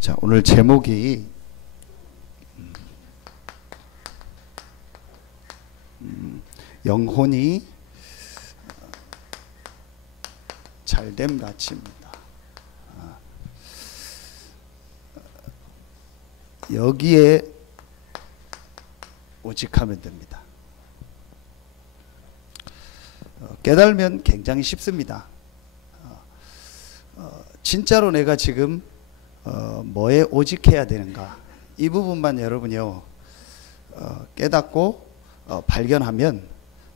자, 오늘 제목이 영혼이 잘됨 같이입니다. 여기에 오직하면 됩니다. 깨달으면 굉장히 쉽습니다. 진짜로 내가 지금 뭐에 오직해야 되는가, 이 부분만 여러분요 깨닫고 발견하면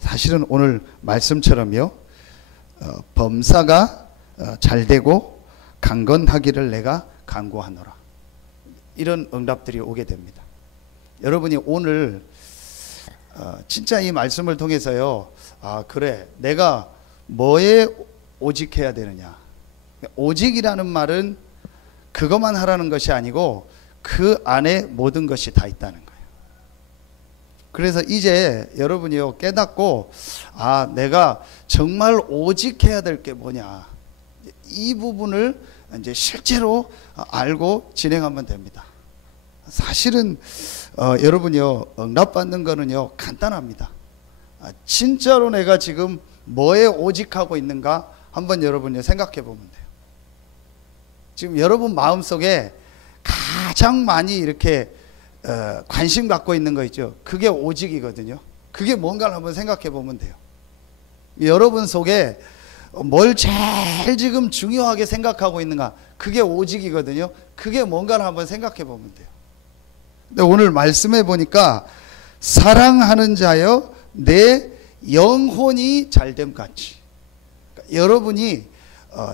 사실은 오늘 말씀처럼요 범사가 잘되고 강건하기를 내가 간구하노라, 이런 응답들이 오게 됩니다. 여러분이 오늘 진짜 이 말씀을 통해서요, 아 그래 내가 뭐에 오직해야 되느냐, 오직이라는 말은 그것만 하라는 것이 아니고 그 안에 모든 것이 다 있다는 거예요. 그래서 이제 여러분이요 깨닫고, 아 내가 정말 오직해야 될 게 뭐냐, 이 부분을 이제 실제로 알고 진행하면 됩니다. 사실은 여러분이요 응답받는 거는요 간단합니다. 진짜로 내가 지금 뭐에 오직하고 있는가 한번 여러분이 생각해 보면 돼요. 지금 여러분 마음속에 가장 많이 이렇게 관심 갖고 있는 거 있죠. 그게 오직이거든요. 그게 뭔가를 한번 생각해 보면 돼요. 여러분 속에 뭘 제일 지금 중요하게 생각하고 있는가, 그게 오직이거든요. 그게 뭔가를 한번 생각해 보면 돼요. 근데 오늘 말씀해 보니까 사랑하는 자여 내 영혼이 잘됨 같이, 그러니까 여러분이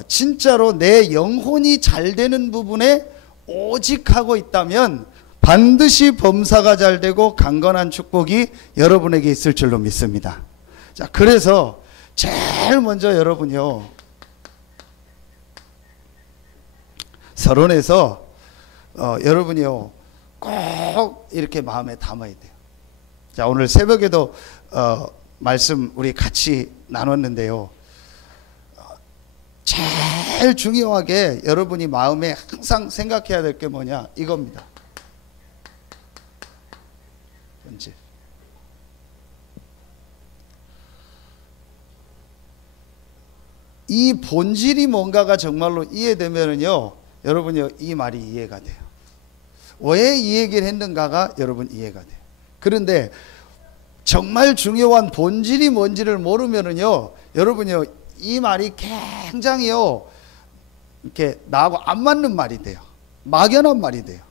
진짜로 내 영혼이 잘 되는 부분에 오직하고 있다면 반드시 범사가 잘 되고 강건한 축복이 여러분에게 있을 줄로 믿습니다. 자, 그래서 제일 먼저 여러분요 서론에서 여러분이요 꼭 이렇게 마음에 담아야 돼요. 자, 오늘 새벽에도 말씀 우리 같이 나눴는데요, 제일 중요하게 여러분이 마음에 항상 생각해야 될 게 뭐냐, 이겁니다. 본질. 이 본질이 뭔가가 정말로 이해되면은요 여러분이 이 말이 이해가 돼요. 왜 이 얘기를 했는가가 여러분 이해가 돼요. 그런데 정말 중요한 본질이 뭔지를 모르면은요 여러분이요 이 말이 굉장히요 이렇게 나하고 안 맞는 말이 돼요. 막연한 말이 돼요.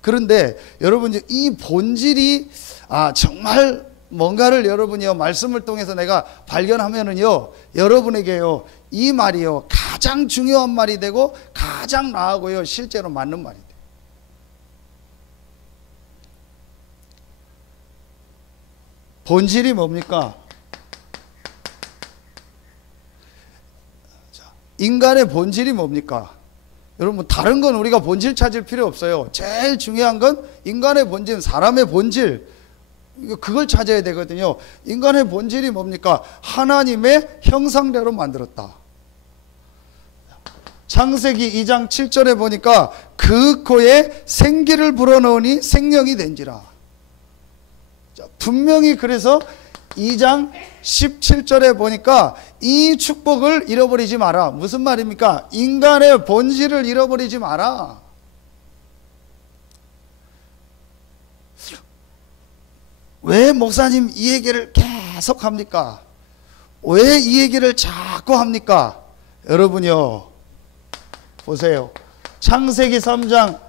그런데 여러분 이 본질이 정말 뭔가를 여러분이요 말씀을 통해서 내가 발견하면은요 여러분에게요 이 말이요 가장 중요한 말이 되고 가장 나하고요 실제로 맞는 말이 돼요. 본질이 뭡니까? 인간의 본질이 뭡니까? 여러분 다른 건 우리가 본질 찾을 필요 없어요. 제일 중요한 건 인간의 본질, 사람의 본질, 그걸 찾아야 되거든요. 인간의 본질이 뭡니까? 하나님의 형상대로 만들었다. 창세기 2장 7절에 보니까 그 코에 생기를 불어넣으니 생명이 된지라. 분명히 그래서 2장 17절에 보니까 이 축복을 잃어버리지 마라. 무슨 말입니까? 인간의 본질을 잃어버리지 마라. 왜 목사님 이 얘기를 계속 합니까? 왜 이 얘기를 자꾸 합니까? 여러분요 보세요. 창세기 3장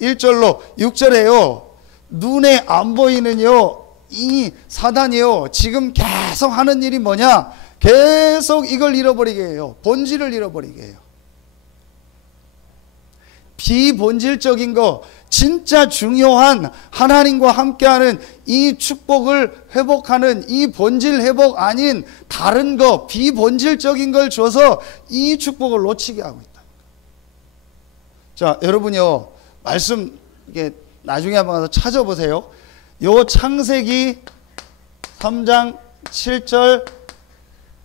1절로 6절에요 눈에 안 보이는요 이 사단이요 지금 계속 하는 일이 뭐냐, 계속 이걸 잃어버리게 해요. 본질을 잃어버리게 해요. 비본질적인 거, 진짜 중요한 하나님과 함께하는 이 축복을 회복하는 이 본질 회복 아닌 다른 거, 비본질적인 걸 줘서 이 축복을 놓치게 하고 있다. 자, 여러분요 말씀 이게 나중에 한번 가서 찾아보세요. 요 창세기 3장 7절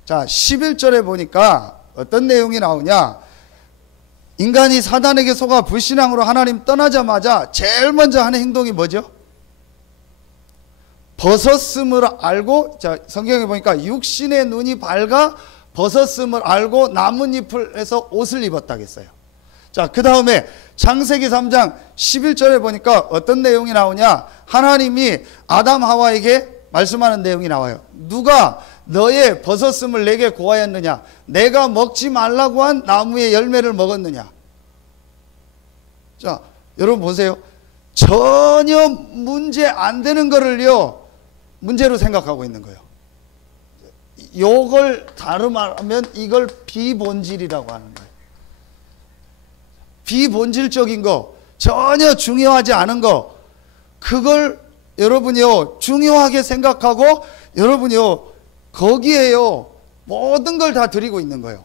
자 11절에 보니까 어떤 내용이 나오냐, 인간이 사단에게 속아 불신앙으로 하나님 떠나자마자 제일 먼저 하는 행동이 뭐죠? 벗었음을 알고, 자, 성경에 보니까 육신의 눈이 밝아 벗었음을 알고 나뭇잎을 해서 옷을 입었다겠어요. 자, 그 다음에 창세기 3장 11절에 보니까 어떤 내용이 나오냐? 하나님이 아담 하와에게 말씀하는 내용이 나와요. 누가 너의 벗었음을 내게 고하였느냐? 내가 먹지 말라고 한 나무의 열매를 먹었느냐? 자, 여러분 보세요. 전혀 문제 안 되는 거를요, 문제로 생각하고 있는 거예요. 요걸 다른 말하면 이걸 비본질이라고 하는 거예요. 비본질적인 거, 전혀 중요하지 않은 거, 그걸 여러분이요 중요하게 생각하고 여러분이요 거기에요 모든 걸 다 드리고 있는 거예요.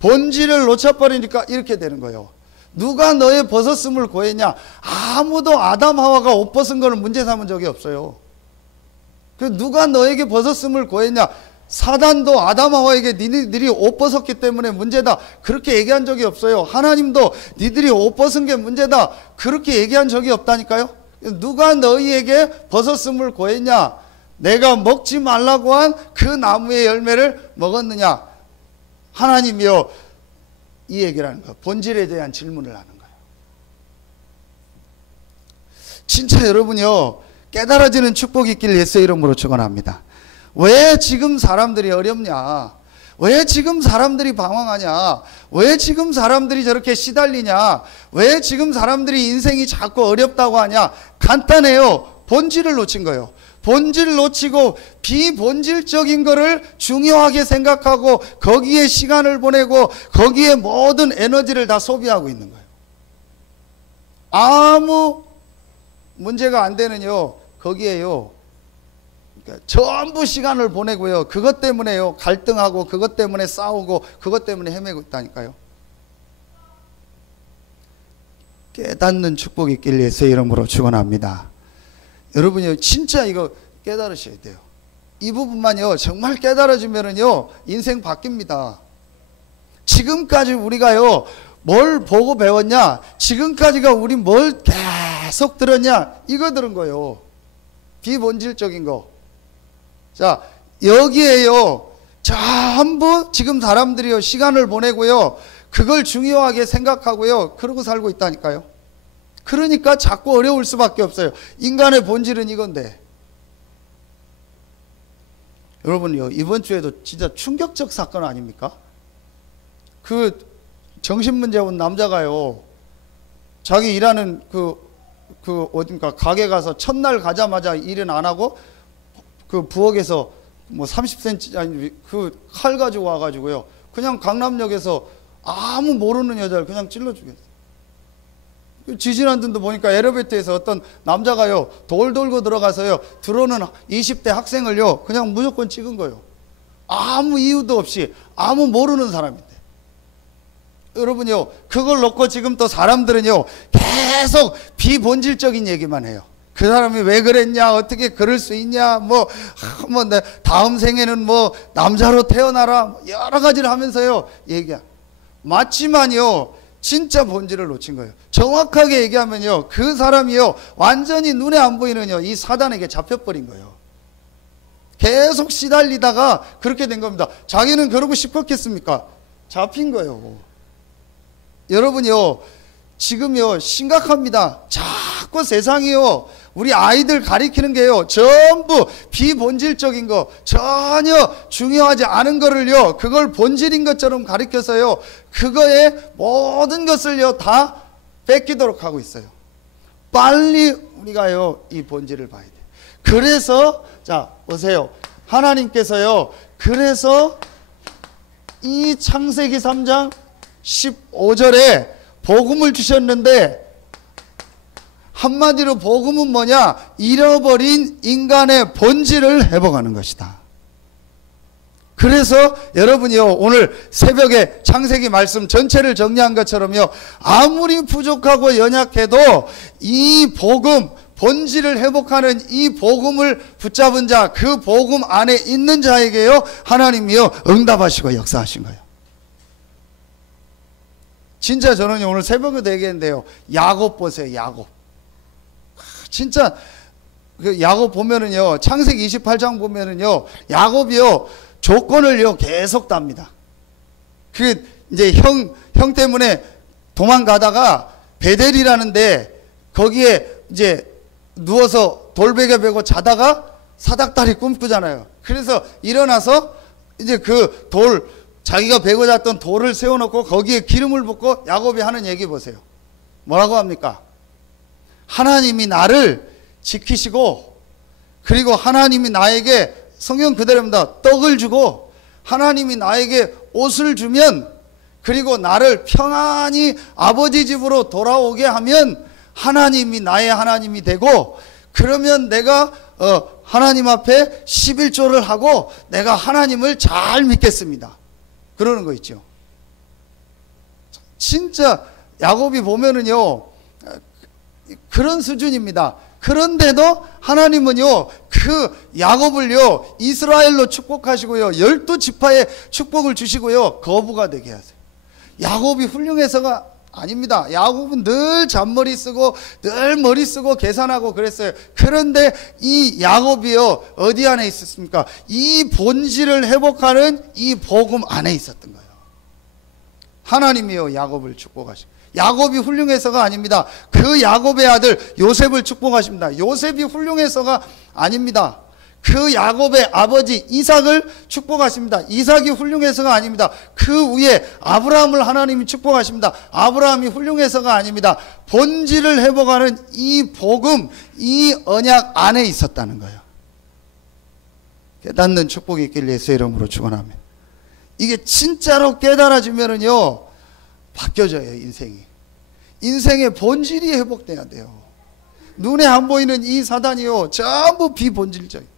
본질을 놓쳐버리니까 이렇게 되는 거예요. 누가 너의 벗었음을 고했냐? 아무도 아담 하와가 옷 벗은 거를 문제 삼은 적이 없어요. 그 누가 너에게 벗었음을 고했냐? 사단도 아담 하와에게 니들이 옷 벗었기 때문에 문제다 그렇게 얘기한 적이 없어요. 하나님도 니들이 옷 벗은 게 문제다 그렇게 얘기한 적이 없다니까요. 누가 너희에게 벗었음을 고했냐? 내가 먹지 말라고 한 그 나무의 열매를 먹었느냐? 하나님이요 이 얘기를 하는 거예요. 본질에 대한 질문을 하는 거예요. 진짜 여러분이요 깨달아지는 축복이 있길 예수의 이름으로 축원합니다. 왜 지금 사람들이 어렵냐? 왜 지금 사람들이 방황하냐? 왜 지금 사람들이 저렇게 시달리냐? 왜 지금 사람들이 인생이 자꾸 어렵다고 하냐? 간단해요. 본질을 놓친 거예요. 본질을 놓치고 비본질적인 거를 중요하게 생각하고 거기에 시간을 보내고 거기에 모든 에너지를 다 소비하고 있는 거예요. 아무 문제가 안 되는요 거기에요 그러니까 전부 시간을 보내고요 그것 때문에요 갈등하고 그것 때문에 싸우고 그것 때문에 헤매고 있다니까요. 깨닫는 축복이 있길 예수의 이름으로 축원합니다. 여러분이 진짜 이거 깨달으셔야 돼요. 이 부분만요 정말 깨달아지면은요 인생 바뀝니다. 지금까지 우리가요 뭘 보고 배웠냐? 지금까지가 우리 뭘 계속 들었냐? 이거 들은 거예요. 비본질적인 거. 자, 여기에요 전부 지금 사람들이요 시간을 보내고요 그걸 중요하게 생각하고요 그러고 살고 있다니까요. 그러니까 자꾸 어려울 수밖에 없어요. 인간의 본질은 이건데. 여러분요 이번 주에도 진짜 충격적 사건 아닙니까? 그 정신문제 온 남자가요 자기 일하는 그 어딘가 가게 가서 첫날 가자마자 일은 안 하고 그 부엌에서 뭐 30cm 아니 그 칼 가지고 와가지고요 그냥 강남역에서 아무 모르는 여자를 그냥 찔러 죽였어요. 지지난 듯도 보니까 엘리베이터에서 어떤 남자가요 돌 돌고 들어가서요 들어오는 20대 학생을요 그냥 무조건 찍은 거예요. 아무 이유도 없이 아무 모르는 사람인데. 여러분요 그걸 놓고 지금 또 사람들은요 계속 비본질적인 얘기만 해요. 그 사람이 왜 그랬냐 어떻게 그럴 수 있냐 뭐 다음 생에는 뭐 남자로 태어나라 여러 가지를 하면서요 얘기야. 맞지만요 진짜 본질을 놓친 거예요. 정확하게 얘기하면요 그 사람이요 완전히 눈에 안 보이는요 이 사단에게 잡혀버린 거예요. 계속 시달리다가 그렇게 된 겁니다. 자기는 그러고 싶었겠습니까? 잡힌 거예요. 여러분요 지금요 심각합니다. 자꾸 세상이요 우리 아이들 가리키는 게요 전부 비본질적인 거 전혀 중요하지 않은 거를요 그걸 본질인 것처럼 가리켜서요 그거에 모든 것을요 다 뺏기도록 하고 있어요. 빨리 우리가요 이 본질을 봐야 돼요. 그래서 자 보세요 하나님께서요 그래서 이 창세기 3장 15절에 복음을 주셨는데 한마디로 복음은 뭐냐? 잃어버린 인간의 본질을 회복하는 것이다. 그래서 여러분이요 오늘 새벽에 창세기 말씀 전체를 정리한 것처럼요 아무리 부족하고 연약해도 이 복음 본질을 회복하는 이 복음을 붙잡은 자 그 복음 안에 있는 자에게요 하나님이요 응답하시고 역사하신 거예요. 진짜 저는 오늘 새벽에도 얘기했는데요. 야곱 보세요. 야곱. 진짜 그 야곱 보면은요. 창세기 28장 보면은요. 야곱이요. 조건을요. 계속 답니다. 그 이제 형 때문에 도망가다가 베델이라는데 거기에 이제 누워서 돌베개 베고 자다가 사닥다리 꿈꾸잖아요. 그래서 일어나서 이제 그 자기가 베고 잤던 돌을 세워놓고 거기에 기름을 붓고 야곱이 하는 얘기 보세요. 뭐라고 합니까? 하나님이 나를 지키시고, 그리고 하나님이 나에게, 성경 그대로입니다, 떡을 주고 하나님이 나에게 옷을 주면, 그리고 나를 평안히 아버지 집으로 돌아오게 하면 하나님이 나의 하나님이 되고, 그러면 내가 하나님 앞에 11조를 하고 내가 하나님을 잘 믿겠습니다. 그러는 거 있죠. 진짜 야곱이 보면은요, 그런 수준입니다. 그런데도 하나님은요, 그 야곱을요, 이스라엘로 축복하시고요, 12지파의 축복을 주시고요, 거부가 되게 하세요. 야곱이 훌륭해서가 아닙니다. 야곱은 늘 잔머리 쓰고 늘 머리 쓰고 계산하고 그랬어요. 그런데 이 야곱이요, 어디 안에 있었습니까? 이 본질을 회복하는 이 복음 안에 있었던 거예요. 하나님이요, 야곱을 축복하시고, 야곱이 훌륭해서가 아닙니다. 그 야곱의 아들 요셉을 축복하십니다. 요셉이 훌륭해서가 아닙니다. 그 야곱의 아버지 이삭을 축복하십니다. 이삭이 훌륭해서가 아닙니다. 그 위에 아브라함을 하나님이 축복하십니다. 아브라함이 훌륭해서가 아닙니다. 본질을 회복하는 이 복음, 이 언약 안에 있었다는 거예요. 깨닫는 축복이 있길 예수의 이름으로 축원합니다. 이게 진짜로 깨달아지면은요, 바뀌어져요, 인생이. 인생의 본질이 회복돼야 돼요. 눈에 안 보이는 이 사단이요, 전부 비본질적이에요.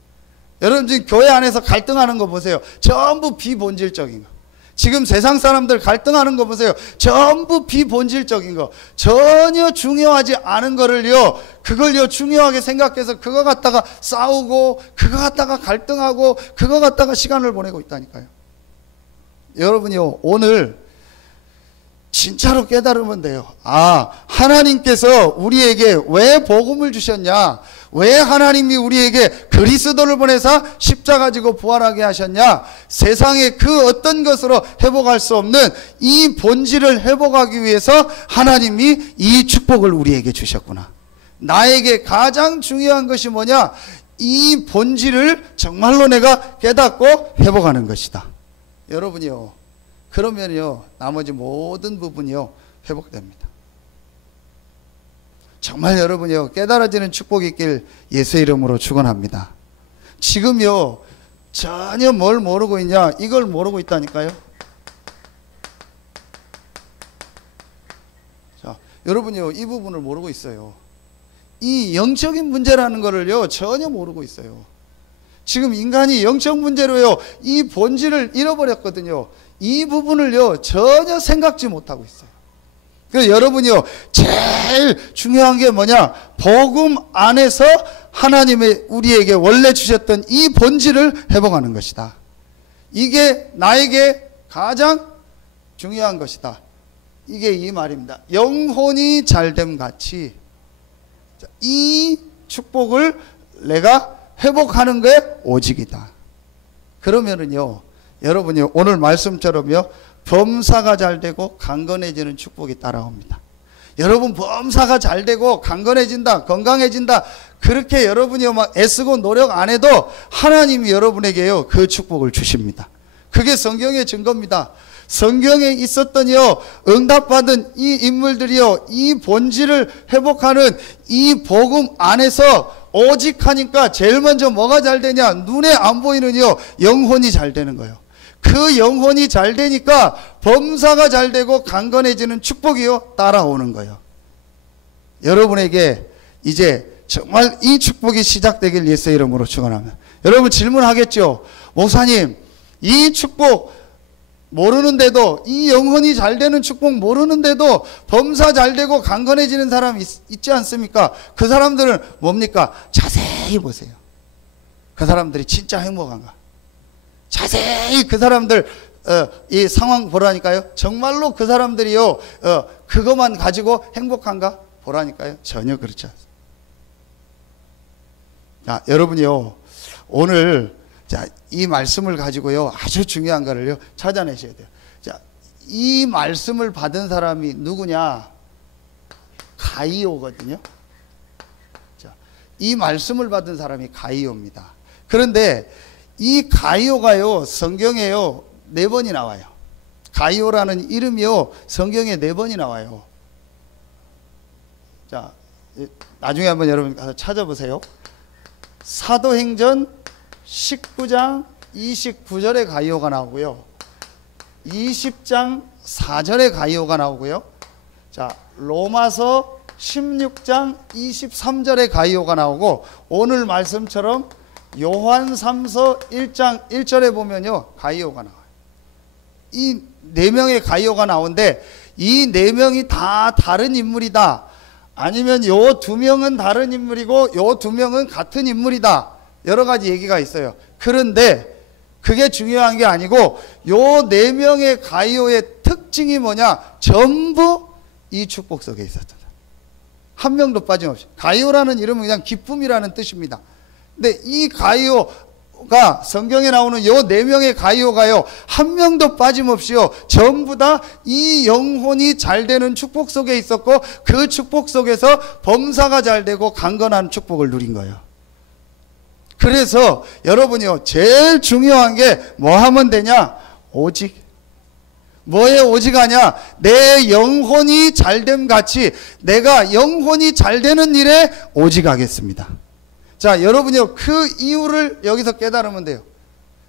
여러분 지금 교회 안에서 갈등하는 거 보세요. 전부 비본질적인 거. 지금 세상 사람들 갈등하는 거 보세요. 전부 비본질적인 거. 전혀 중요하지 않은 거를요, 그걸요 중요하게 생각해서 그거 갖다가 싸우고, 그거 갖다가 갈등하고, 그거 갖다가 시간을 보내고 있다니까요. 여러분이요, 오늘 진짜로 깨달으면 돼요. 아, 하나님께서 우리에게 왜 복음을 주셨냐? 왜 하나님이 우리에게 그리스도를 보내사 십자가 지고 부활하게 하셨냐? 세상의 그 어떤 것으로 회복할 수 없는 이 본질을 회복하기 위해서 하나님이 이 축복을 우리에게 주셨구나. 나에게 가장 중요한 것이 뭐냐? 이 본질을 정말로 내가 깨닫고 회복하는 것이다. 여러분이요, 그러면요, 나머지 모든 부분이요, 회복됩니다. 정말 여러분이요, 깨달아지는 축복이 있길 예수의 이름으로 축원합니다. 지금요, 전혀 뭘 모르고 있냐? 이걸 모르고 있다니까요. 자, 여러분이요, 이 부분을 모르고 있어요. 이 영적인 문제라는 거를요, 전혀 모르고 있어요. 지금 인간이 영적 문제로요, 이 본질을 잃어버렸거든요. 이 부분을요, 전혀 생각지 못하고 있어요. 그래서 여러분이요, 제일 중요한 게 뭐냐? 복음 안에서 하나님의 우리에게 원래 주셨던 이 본질을 회복하는 것이다. 이게 나에게 가장 중요한 것이다. 이게 이 말입니다. 영혼이 잘됨 같이 이 축복을 내가 회복하는 게 오직이다. 그러면은요, 여러분이 오늘 말씀처럼요, 범사가 잘 되고 강건해지는 축복이 따라옵니다. 여러분 범사가 잘 되고 강건해진다, 건강해진다, 그렇게 여러분이 막 애쓰고 노력 안 해도 하나님이 여러분에게요, 그 축복을 주십니다. 그게 성경의 증거입니다. 성경에 있었던요, 응답받은 이 인물들이요, 이 본질을 회복하는 이 복음 안에서 오직 하니까 제일 먼저 뭐가 잘 되냐? 눈에 안 보이는요, 영혼이 잘 되는 거예요. 그 영혼이 잘 되니까 범사가 잘 되고 강건해지는 축복이요, 따라오는 거예요. 여러분에게 이제 정말 이 축복이 시작되길 예수의 이름으로 축원합니다. 여러분 질문하겠죠? 목사님, 이 축복 모르는데도, 이 영혼이 잘 되는 축복 모르는데도 범사 잘 되고 강건해지는 사람 있지 않습니까? 그 사람들은 뭡니까? 자세히 보세요. 그 사람들이 진짜 행복한가? 자세히 그 사람들 이 상황 보라니까요. 정말로 그 사람들이요, 그것만 가지고 행복한가? 보라니까요. 전혀 그렇지 않습니다. 자, 여러분이요, 오늘, 자, 이 말씀을 가지고요, 아주 중요한 거를요, 찾아내셔야 돼요. 자, 이 말씀을 받은 사람이 누구냐? 가이오거든요. 자, 이 말씀을 받은 사람이 가이오입니다. 그런데 이 가이오가요, 성경에요, 4번이 나와요. 가이오라는 이름이요, 성경에 4번이 나와요. 자, 나중에 한번 여러분 가서 찾아보세요. 사도행전 19장 29절에 가이오가 나오고요. 20장 4절에 가이오가 나오고요. 자, 로마서 16장 23절에 가이오가 나오고, 오늘 말씀처럼 요한 3서 1장 1절에 보면요, 가이오가 나와요. 이 4명의 가이오가 나오는데, 이 4명이 다 다른 인물이다, 아니면 요 2명은 다른 인물이고 요 2명은 같은 인물이다, 여러 가지 얘기가 있어요. 그런데 그게 중요한 게 아니고, 요 4명의 가이오의 특징이 뭐냐? 전부 이 축복 속에 있었다. 한 명도 빠짐없이. 가이오라는 이름은 그냥 기쁨이라는 뜻입니다. 근데 이 가이오가, 성경에 나오는 요 4명의 가이오가요, 한 명도 빠짐없이요, 전부 다 이 영혼이 잘 되는 축복 속에 있었고, 그 축복 속에서 범사가 잘 되고 강건한 축복을 누린 거예요. 그래서 여러분이요, 제일 중요한 게 뭐 하면 되냐? 오직. 뭐에 오직하냐? 내 영혼이 잘됨 같이 내가 영혼이 잘 되는 일에 오직하겠습니다. 자, 여러분이요, 그 이유를 여기서 깨달으면 돼요.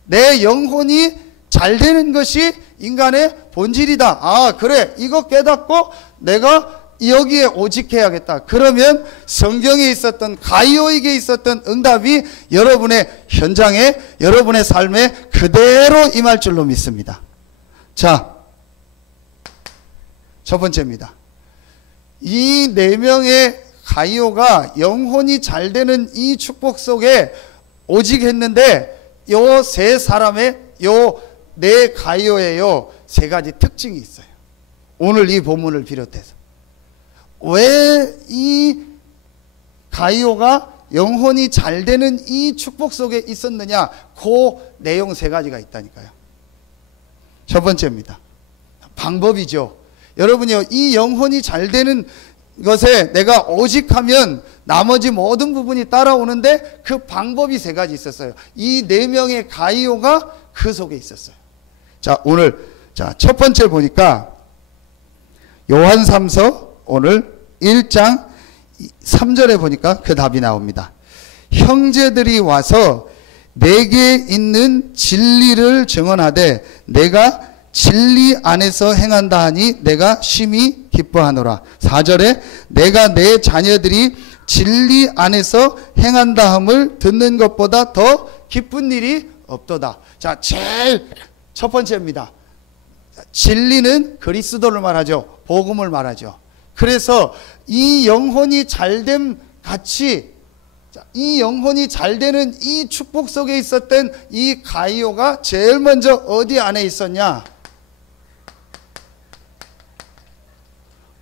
내 영혼이 잘 되는 것이 인간의 본질이다. 아, 그래, 이거 깨닫고 내가 여기에 오직해야겠다. 그러면 성경에 있었던, 가이오에게 있었던 응답이 여러분의 현장에, 여러분의 삶에 그대로 임할 줄로 믿습니다. 자, 첫 번째입니다. 이 4명의 가이오가 영혼이 잘 되는 이 축복 속에 오직했는데, 요 3사람의, 요 4가이오에요, 3가지 특징이 있어요. 오늘 이 본문을 비롯해서. 왜 이 가이오가 영혼이 잘 되는 이 축복 속에 있었느냐? 그 내용 3가지가 있다니까요. 첫 번째입니다. 방법이죠. 여러분이요, 이 영혼이 잘 되는 것에 내가 오직하면 나머지 모든 부분이 따라오는데, 그 방법이 3가지 있었어요. 이 4명의 가이오가 그 속에 있었어요. 자, 오늘, 자, 첫 번째 보니까 요한 3서 오늘 1장 3절에 보니까 그 답이 나옵니다. 형제들이 와서 내게 있는 진리를 증언하되 내가 진리 안에서 행한다 하니 내가 심히 기뻐하노라. 4절에 내가 내 자녀들이 진리 안에서 행한다 함을 듣는 것보다 더 기쁜 일이 없도다. 자, 제일 첫 번째입니다. 진리는 그리스도를 말하죠. 복음을 말하죠. 그래서 이 영혼이 잘됨 같이, 이 영혼이 잘 되는 이 축복 속에 있었던 이 가이오가 제일 먼저 어디 안에 있었냐?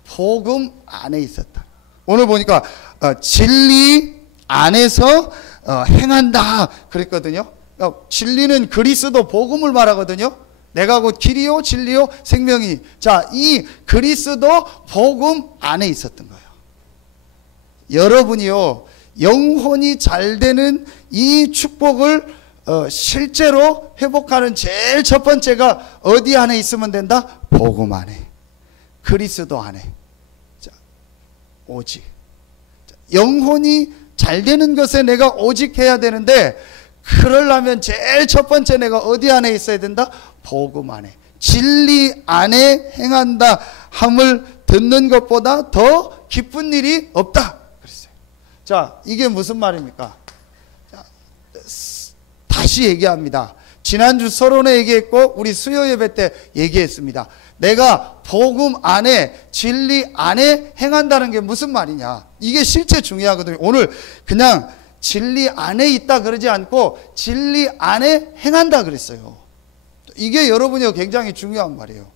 복음 안에 있었다. 오늘 보니까 진리 안에서 행한다 그랬거든요. 진리는 그리스도 복음을 말하거든요. 내가 곧 길이요 진리요 생명이. 자, 이 그리스도 복음 안에 있었던 거예요. 여러분이요, 영혼이 잘 되는 이 축복을 실제로 회복하는 제일 첫 번째가 어디 안에 있으면 된다? 복음 안에, 그리스도 안에. 자, 오직. 자, 영혼이 잘 되는 것에 내가 오직해야 되는데, 그러려면 제일 첫 번째 내가 어디 안에 있어야 된다? 복음 안에, 진리 안에 행한다 함을 듣는 것보다 더 기쁜 일이 없다 그랬어요. 자, 이게 무슨 말입니까? 자, 다시 얘기합니다. 지난주 서론에 얘기했고 우리 수요 예배 때 얘기했습니다. 내가 복음 안에, 진리 안에 행한다는 게 무슨 말이냐? 이게 실제 중요하거든요. 오늘 그냥 진리 안에 있다 그러지 않고 진리 안에 행한다 그랬어요. 이게 여러분이 굉장히 중요한 말이에요.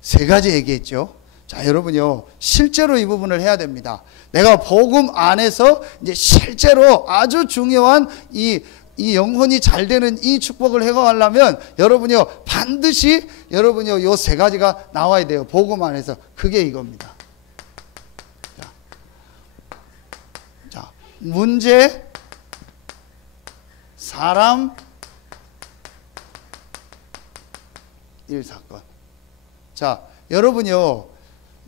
세 가지 얘기했죠. 자, 여러분요, 실제로 이 부분을 해야 됩니다. 내가 복음 안에서 이제 실제로 아주 중요한 이 영혼이 잘 되는 이 축복을 해가려면 여러분요, 반드시 여러분요, 요 세 가지가 나와야 돼요. 복음 안에서. 그게 이겁니다. 자, 문제, 사람, 일, 사건. 자, 여러분요,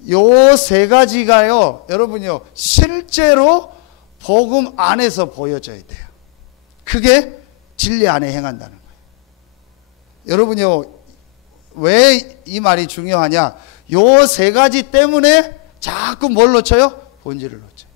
요 세 가지가요, 여러분요, 실제로 복음 안에서 보여져야 돼요. 그게 진리 안에 행한다는 거예요. 여러분요, 왜 이 말이 중요하냐? 요 세 가지 때문에 자꾸 뭘 놓쳐요? 본질을 놓쳐요.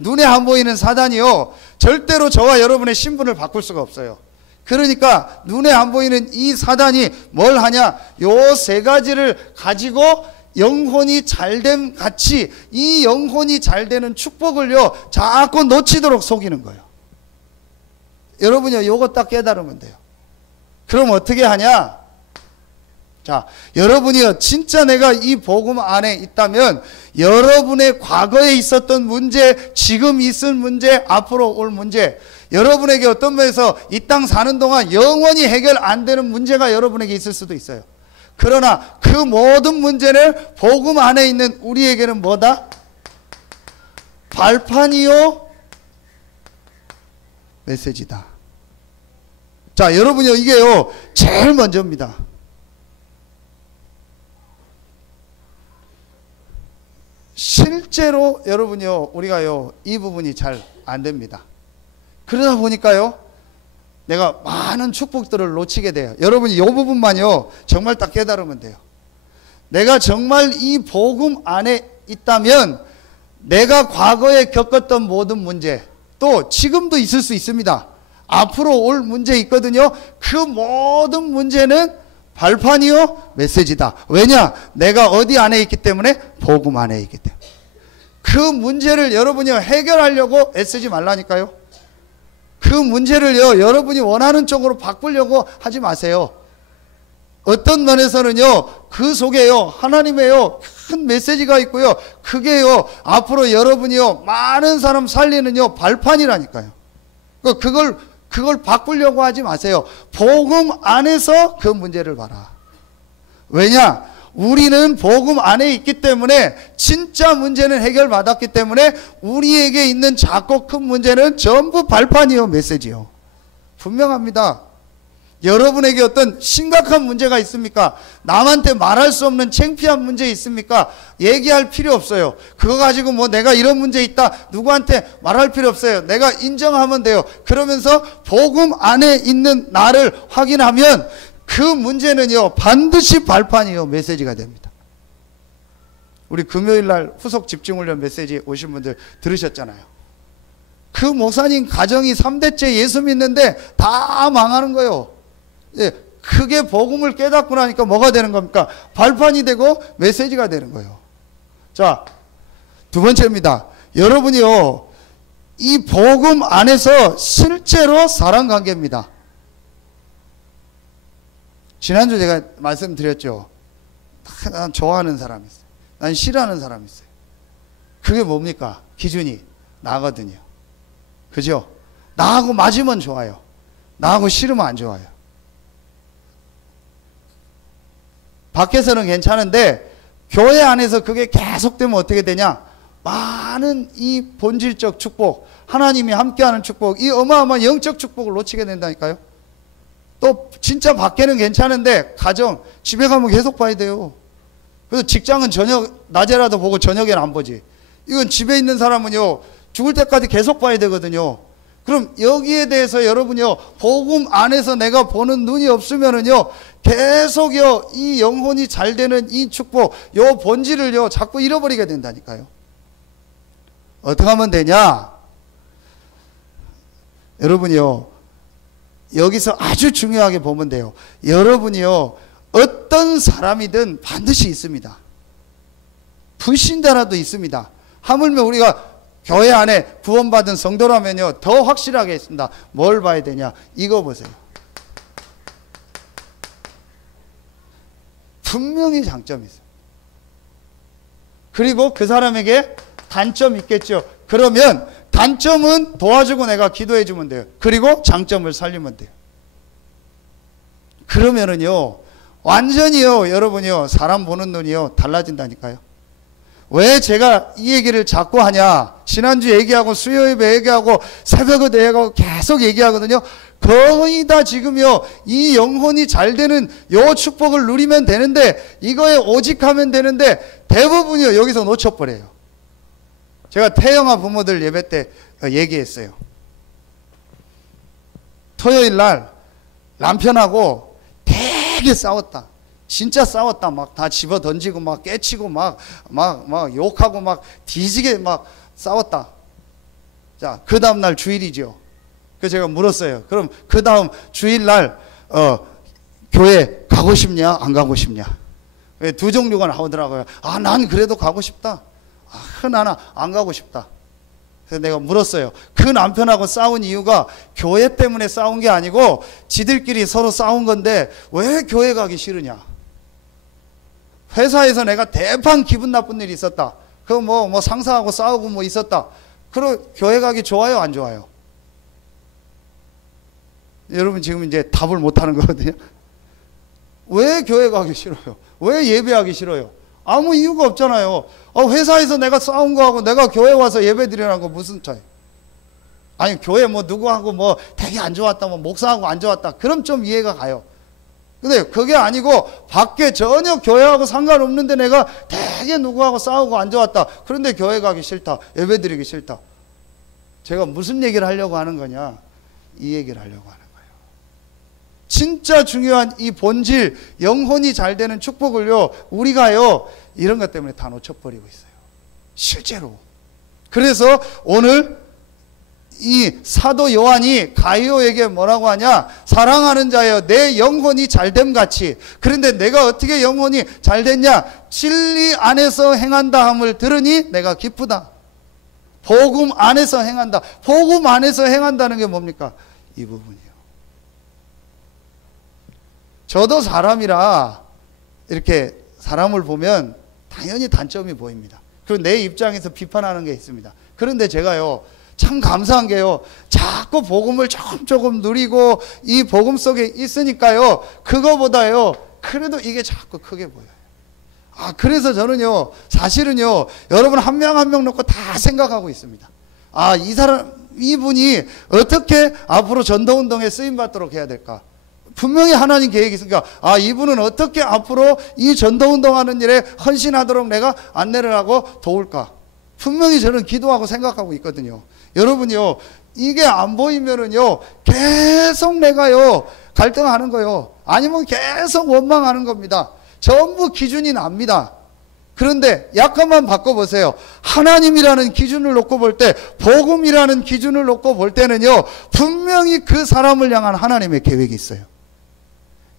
눈에 안 보이는 사단이요, 절대로 저와 여러분의 신분을 바꿀 수가 없어요. 그러니까 눈에 안 보이는 이 사단이 뭘 하냐? 요 세 가지를 가지고 영혼이 잘됨 같이 이 영혼이 잘 되는 축복을요, 자꾸 놓치도록 속이는 거예요. 여러분요, 요거 딱 깨달으면 돼요. 그럼 어떻게 하냐? 자, 여러분이요, 진짜 내가 이 복음 안에 있다면 여러분의 과거에 있었던 문제, 지금 있을 문제, 앞으로 올 문제, 여러분에게 어떤 면에서 이 땅 사는 동안 영원히 해결 안 되는 문제가 여러분에게 있을 수도 있어요. 그러나 그 모든 문제는 복음 안에 있는 우리에게는 뭐다? 발판이요, 메시지다. 자, 여러분요, 이게요, 제일 먼저입니다. 실제로 여러분요, 우리가요, 이 부분이 잘 안 됩니다. 그러다 보니까요, 내가 많은 축복들을 놓치게 돼요. 여러분이 이 부분만요, 정말 딱 깨달으면 돼요. 내가 정말 이 복음 안에 있다면 내가 과거에 겪었던 모든 문제, 또 지금도 있을 수 있습니다. 앞으로 올 문제 있거든요. 그 모든 문제는 발판이요, 메시지다. 왜냐? 내가 어디 안에 있기 때문에? 복음 안에 있기 때문에. 그 문제를 여러분이 해결하려고 애쓰지 말라니까요. 그 문제를요, 여러분이 원하는 쪽으로 바꾸려고 하지 마세요. 어떤 면에서는요, 그 속에요, 하나님의요, 큰 메시지가 있고요, 그게요, 앞으로 여러분이요, 많은 사람 살리는요, 발판이라니까요. 그걸 바꾸려고 하지 마세요. 복음 안에서 그 문제를 봐라. 왜냐? 우리는 복음 안에 있기 때문에 진짜 문제는 해결받았기 때문에 우리에게 있는 작고 큰 문제는 전부 발판이요, 메시지요. 분명합니다. 여러분에게 어떤 심각한 문제가 있습니까? 남한테 말할 수 없는 창피한 문제 있습니까? 얘기할 필요 없어요. 그거 가지고 뭐 내가 이런 문제 있다, 누구한테 말할 필요 없어요. 내가 인정하면 돼요. 그러면서 복음 안에 있는 나를 확인하면 그 문제는요, 반드시 발판이요, 메시지가 됩니다. 우리 금요일날 후속 집중훈련 메시지 오신 분들 들으셨잖아요. 그 목사님 가정이 3대째 예수 믿는데 다 망하는 거예요. 예, 크게 복음을 깨닫고 나니까 뭐가 되는 겁니까? 발판이 되고 메시지가 되는 거예요. 자, 두 번째입니다. 여러분이요, 이 복음 안에서 실제로 사랑관계입니다. 지난주 제가 말씀드렸죠. 난 좋아하는 사람이 있어요. 난 싫어하는 사람이 있어요. 그게 뭡니까? 기준이 나거든요. 그죠? 나하고 맞으면 좋아요. 나하고 싫으면 안 좋아요. 밖에서는 괜찮은데 교회 안에서 그게 계속되면 어떻게 되냐? 많은 이 본질적 축복, 하나님이 함께하는 축복, 이 어마어마한 영적 축복을 놓치게 된다니까요. 또 진짜 밖에는 괜찮은데 가정, 집에 가면 계속 봐야 돼요. 그래서 직장은 저녁, 낮에라도 보고 저녁에는 안 보지. 이건 집에 있는 사람은요, 죽을 때까지 계속 봐야 되거든요. 그럼 여기에 대해서 여러분요, 복음 안에서 내가 보는 눈이 없으면은요, 계속요, 이 영혼이 잘 되는 이 축복, 요 본질을요, 자꾸 잃어버리게 된다니까요. 어떻게 하면 되냐? 여러분이요, 여기서 아주 중요하게 보면 돼요. 여러분이요, 어떤 사람이든 반드시 있습니다. 불신자라도 있습니다. 하물며 우리가 교회 안에 구원받은 성도라면요, 더 확실하게 있습니다. 뭘 봐야 되냐? 이거 보세요. 분명히 장점이 있어요. 그리고 그 사람에게 단점이 있겠죠. 그러면 단점은 도와주고 내가 기도해 주면 돼요. 그리고 장점을 살리면 돼요. 그러면은요, 완전히요, 여러분이요, 사람 보는 눈이요, 달라진다니까요. 왜 제가 이 얘기를 자꾸 하냐? 지난주 얘기하고 수요일에 얘기하고 새벽에 얘기하고 계속 얘기하거든요. 거의 다 지금요, 이 영혼이 잘 되는 요 축복을 누리면 되는데, 이거에 오직하면 되는데, 대부분이요, 여기서 놓쳐버려요. 제가 태영아 부모들 예배 때 얘기했어요. 토요일 날 남편하고 되게 싸웠다. 진짜 싸웠다. 막 다 집어 던지고 막 깨치고 막 욕하고 막 뒤지게 막 싸웠다. 자, 그 다음날 주일이죠. 그래서 제가 물었어요. 그럼 그 다음 주일날 교회 가고 싶냐 안 가고 싶냐? 두 종류가 나오더라고요. 아, 난 그래도 가고 싶다. 아, 나는 안 가고 싶다. 그래서 내가 물었어요. 그 남편하고 싸운 이유가 교회 때문에 싸운 게 아니고 지들끼리 서로 싸운 건데 왜 교회 가기 싫으냐? 회사에서 내가 대판 기분 나쁜 일이 있었다. 그 뭐 상사하고 싸우고 뭐 있었다. 그럼 교회 가기 좋아요, 안 좋아요? 여러분 지금 이제 답을 못 하는 거거든요. 왜 교회 가기 싫어요? 왜 예배하기 싫어요? 아무 이유가 없잖아요. 회사에서 내가 싸운 거하고 내가 교회 와서 예배 드리라는 거 무슨 차이? 아니, 교회 뭐 누구하고 뭐 되게 안 좋았다, 뭐 목사하고 안 좋았다. 그럼 좀 이해가 가요. 근데 그게 아니고 밖에 전혀 교회하고 상관없는데 내가 되게 누구하고 싸우고 안 좋았다. 그런데 교회 가기 싫다. 예배 드리기 싫다. 제가 무슨 얘기를 하려고 하는 거냐? 이 얘기를 하려고 하는 거예요. 진짜 중요한 이 본질, 영혼이 잘 되는 축복을요, 우리가요, 이런 것 때문에 다 놓쳐버리고 있어요. 실제로. 그래서 오늘 이 사도 요한이 가이오에게 뭐라고 하냐? 사랑하는 자여, 내 영혼이 잘됨 같이. 그런데 내가 어떻게 영혼이 잘됐냐? 진리 안에서 행한다 함을 들으니 내가 기쁘다. 복음 안에서 행한다. 복음 안에서 행한다는 게 뭡니까? 이 부분이요. 저도 사람이라 이렇게 사람을 보면 당연히 단점이 보입니다. 그리고 내 입장에서 비판하는 게 있습니다. 그런데 제가요, 참 감사한 게요, 자꾸 복음을 조금 누리고 이 복음 속에 있으니까요, 그거보다요, 그래도 이게 자꾸 크게 보여요. 아, 그래서 저는요, 사실은요, 여러분 한 명 한 명 놓고 다 생각하고 있습니다. 아, 이분이 어떻게 앞으로 전도운동에 쓰임받도록 해야 될까? 분명히 하나님 계획이 있으니까, 아, 이분은 어떻게 앞으로 이 전도운동하는 일에 헌신하도록 내가 안내를 하고 도울까? 분명히 저는 기도하고 생각하고 있거든요. 여러분요, 이게 안 보이면은요, 계속 내가요, 갈등하는 거요. 아니면 계속 원망하는 겁니다. 전부 기준이 납니다. 그런데 약간만 바꿔보세요. 하나님이라는 기준을 놓고 볼 때, 복음이라는 기준을 놓고 볼 때는요, 분명히 그 사람을 향한 하나님의 계획이 있어요.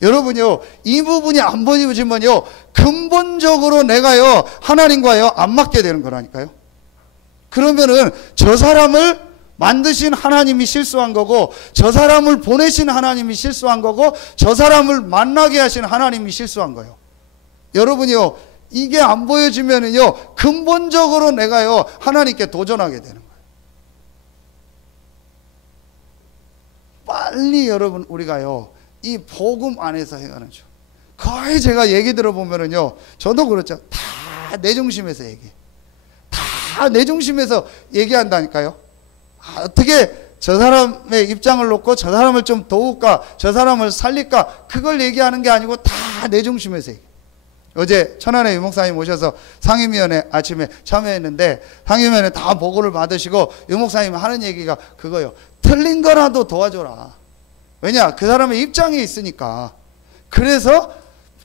여러분요, 이 부분이 안 보여지면요, 근본적으로 내가요, 하나님과요, 안 맞게 되는 거라니까요. 그러면은 저 사람을 만드신 하나님이 실수한 거고, 저 사람을 보내신 하나님이 실수한 거고, 저 사람을 만나게 하신 하나님이 실수한 거예요. 여러분이요, 이게 안 보여지면은요, 근본적으로 내가요, 하나님께 도전하게 되는 거예요. 빨리 여러분, 우리가요, 이 복음 안에서 행하는 중. 거의 제가 얘기 들어보면은요, 저도 그렇죠. 다 내 중심에서 얘기해. 다 내 중심에서 얘기한다니까요. 어떻게 저 사람의 입장을 놓고 저 사람을 좀 도울까, 저 사람을 살릴까, 그걸 얘기하는 게 아니고 다 내 중심에서 얘기해. 어제 천안에 유목사님 오셔서 상임위원회 아침에 참여했는데, 상임위원회 다 보고를 받으시고 유목사님이 하는 얘기가 그거예요. 틀린 거라도 도와줘라. 왜냐? 그 사람의 입장이 있으니까. 그래서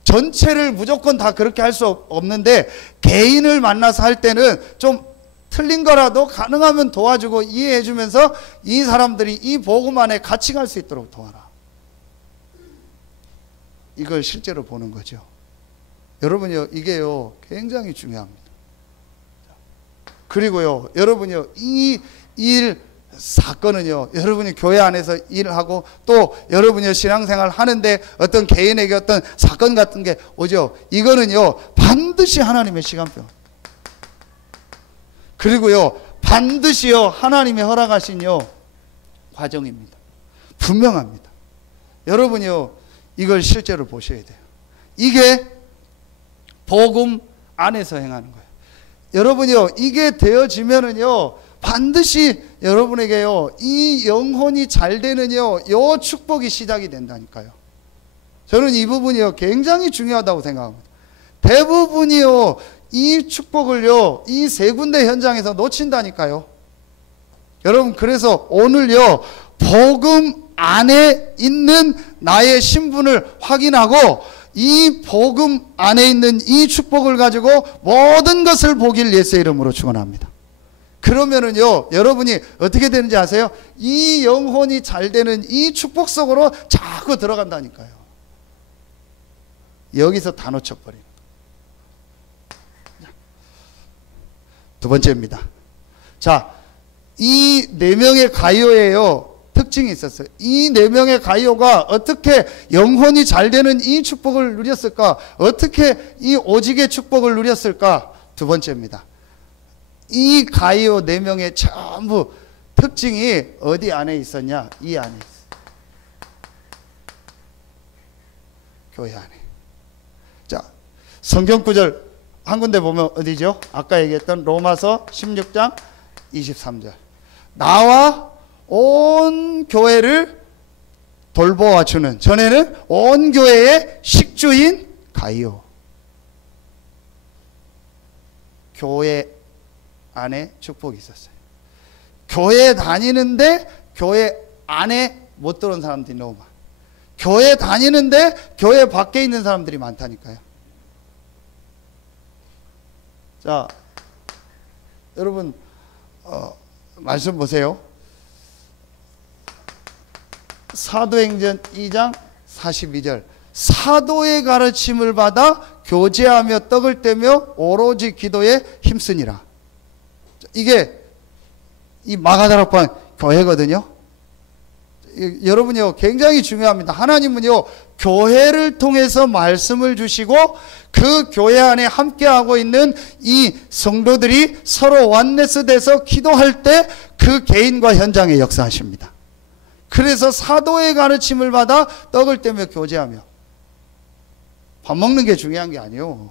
전체를 무조건 다 그렇게 할 수 없는데, 개인을 만나서 할 때는 좀 틀린 거라도 가능하면 도와주고 이해해 주면서 이 사람들이 이 복음 안에 같이 갈 수 있도록 도와라. 이걸 실제로 보는 거죠. 여러분요, 이게요, 굉장히 중요합니다. 그리고요, 여러분요, 이 일 사건은요, 여러분이 교회 안에서 일을 하고 또 여러분이 신앙생활 하는데 어떤 개인에게 어떤 사건 같은 게 오죠. 이거는요, 반드시 하나님의 시간표. 그리고요, 반드시요, 하나님의 허락하신요, 과정입니다. 분명합니다. 여러분이요, 이걸 실제로 보셔야 돼요. 이게 복음 안에서 행하는 거예요. 여러분이요, 이게 되어지면은요, 반드시 여러분에게요, 이 영혼이 잘 되는요, 요 축복이 시작이 된다니까요. 저는 이 부분이요, 굉장히 중요하다고 생각합니다. 대부분이요, 이 축복을요, 이 세 군데 현장에서 놓친다니까요. 여러분, 그래서 오늘요, 복음 안에 있는 나의 신분을 확인하고 이 복음 안에 있는 이 축복을 가지고 모든 것을 보길 예수의 이름으로 축원합니다. 그러면은요, 여러분이 어떻게 되는지 아세요? 이 영혼이 잘 되는 이 축복 속으로 자꾸 들어간다니까요. 여기서 다 놓쳐버리는. 두 번째입니다. 자, 이 네 명의 가이오예요, 특징이 있었어요. 이 네 명의 가이오가 어떻게 영혼이 잘 되는 이 축복을 누렸을까? 어떻게 이 오직의 축복을 누렸을까? 두 번째입니다. 이 가이오 네 명의 전부 특징이 어디 안에 있었냐? 이 안에 있어요. 교회 안에. 자, 성경 구절 한 군데 보면 어디죠? 아까 얘기했던 로마서 16장 23절. 나와 온 교회를 돌보아 주는, 전에는 온 교회의 식주인 가이오. 교회 안에 축복이 있었어요. 교회 다니는데 교회 안에 못 들어온 사람들이 너무 많아요. 교회 다니는데 교회 밖에 있는 사람들이 많다니까요. 자, 여러분, 말씀 보세요. 사도행전 2장 42절. 사도의 가르침을 받아 교제하며 떡을 떼며 오로지 기도에 힘쓰니라. 이게 이 마가다락방 교회거든요. 여러분요, 굉장히 중요합니다. 하나님은요, 교회를 통해서 말씀을 주시고 그 교회 안에 함께하고 있는 이 성도들이 서로 원네스 돼서 기도할 때 그 개인과 현장에 역사하십니다. 그래서 사도의 가르침을 받아 떡을 떼며 교제하며. 밥 먹는 게 중요한 게 아니에요.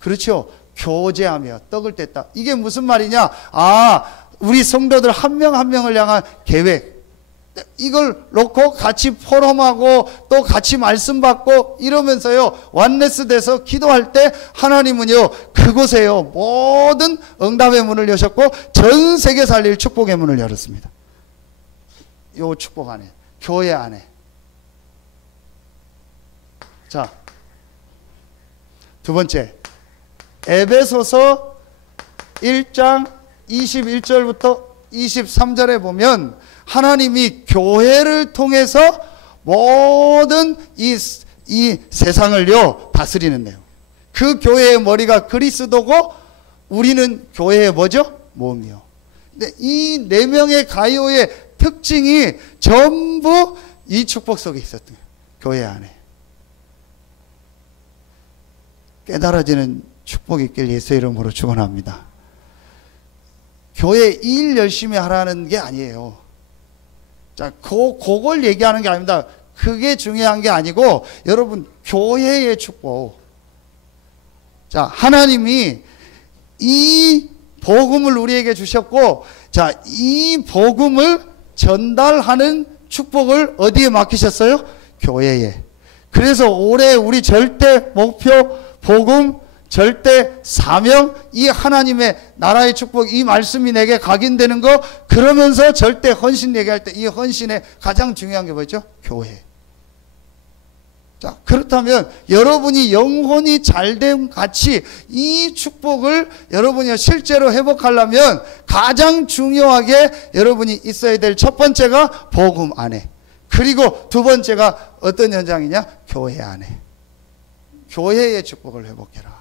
그렇죠. 교제하며 떡을 뗐다. 이게 무슨 말이냐? 아, 우리 성도들 한 명 한 명을 향한 계획. 이걸 놓고 같이 포럼하고 또 같이 말씀 받고 이러면서요, 원네스 돼서 기도할 때 하나님은요, 그곳에요, 모든 응답의 문을 여셨고 전 세계 살릴 축복의 문을 열었습니다. 요 축복 안에, 교회 안에. 자, 두 번째, 에베소서 1장 21절부터 23절에 보면 하나님이 교회를 통해서 모든 이 세상을요, 다스리는 내용. 그 교회의 머리가 그리스도고 우리는 교회의 뭐죠? 몸이요. 근데 이 네 명의 가이오의 특징이 전부 이 축복 속에 있었던 거예요. 교회 안에. 깨달아지는 축복이 있길 예수의 이름으로 축원합니다. 교회 일 열심히 하라는 게 아니에요. 자, 그걸 얘기하는 게 아닙니다. 그게 중요한 게 아니고 여러분, 교회의 축복. 자, 하나님이 이 복음을 우리에게 주셨고, 자, 이 복음을 전달하는 축복을 어디에 맡기셨어요? 교회에. 그래서 올해 우리 절대 목표, 복음, 절대 사명, 이 하나님의 나라의 축복, 이 말씀이 내게 각인되는 거, 그러면서 절대 헌신 얘기할 때 이 헌신의 가장 중요한 게 뭐죠? 교회. 자, 그렇다면 여러분이 영혼이 잘됨 같이 이 축복을 여러분이 실제로 회복하려면 가장 중요하게 여러분이 있어야 될 첫 번째가 복음 안에, 그리고 두 번째가 어떤 현장이냐? 교회 안에. 교회의 축복을 회복해라.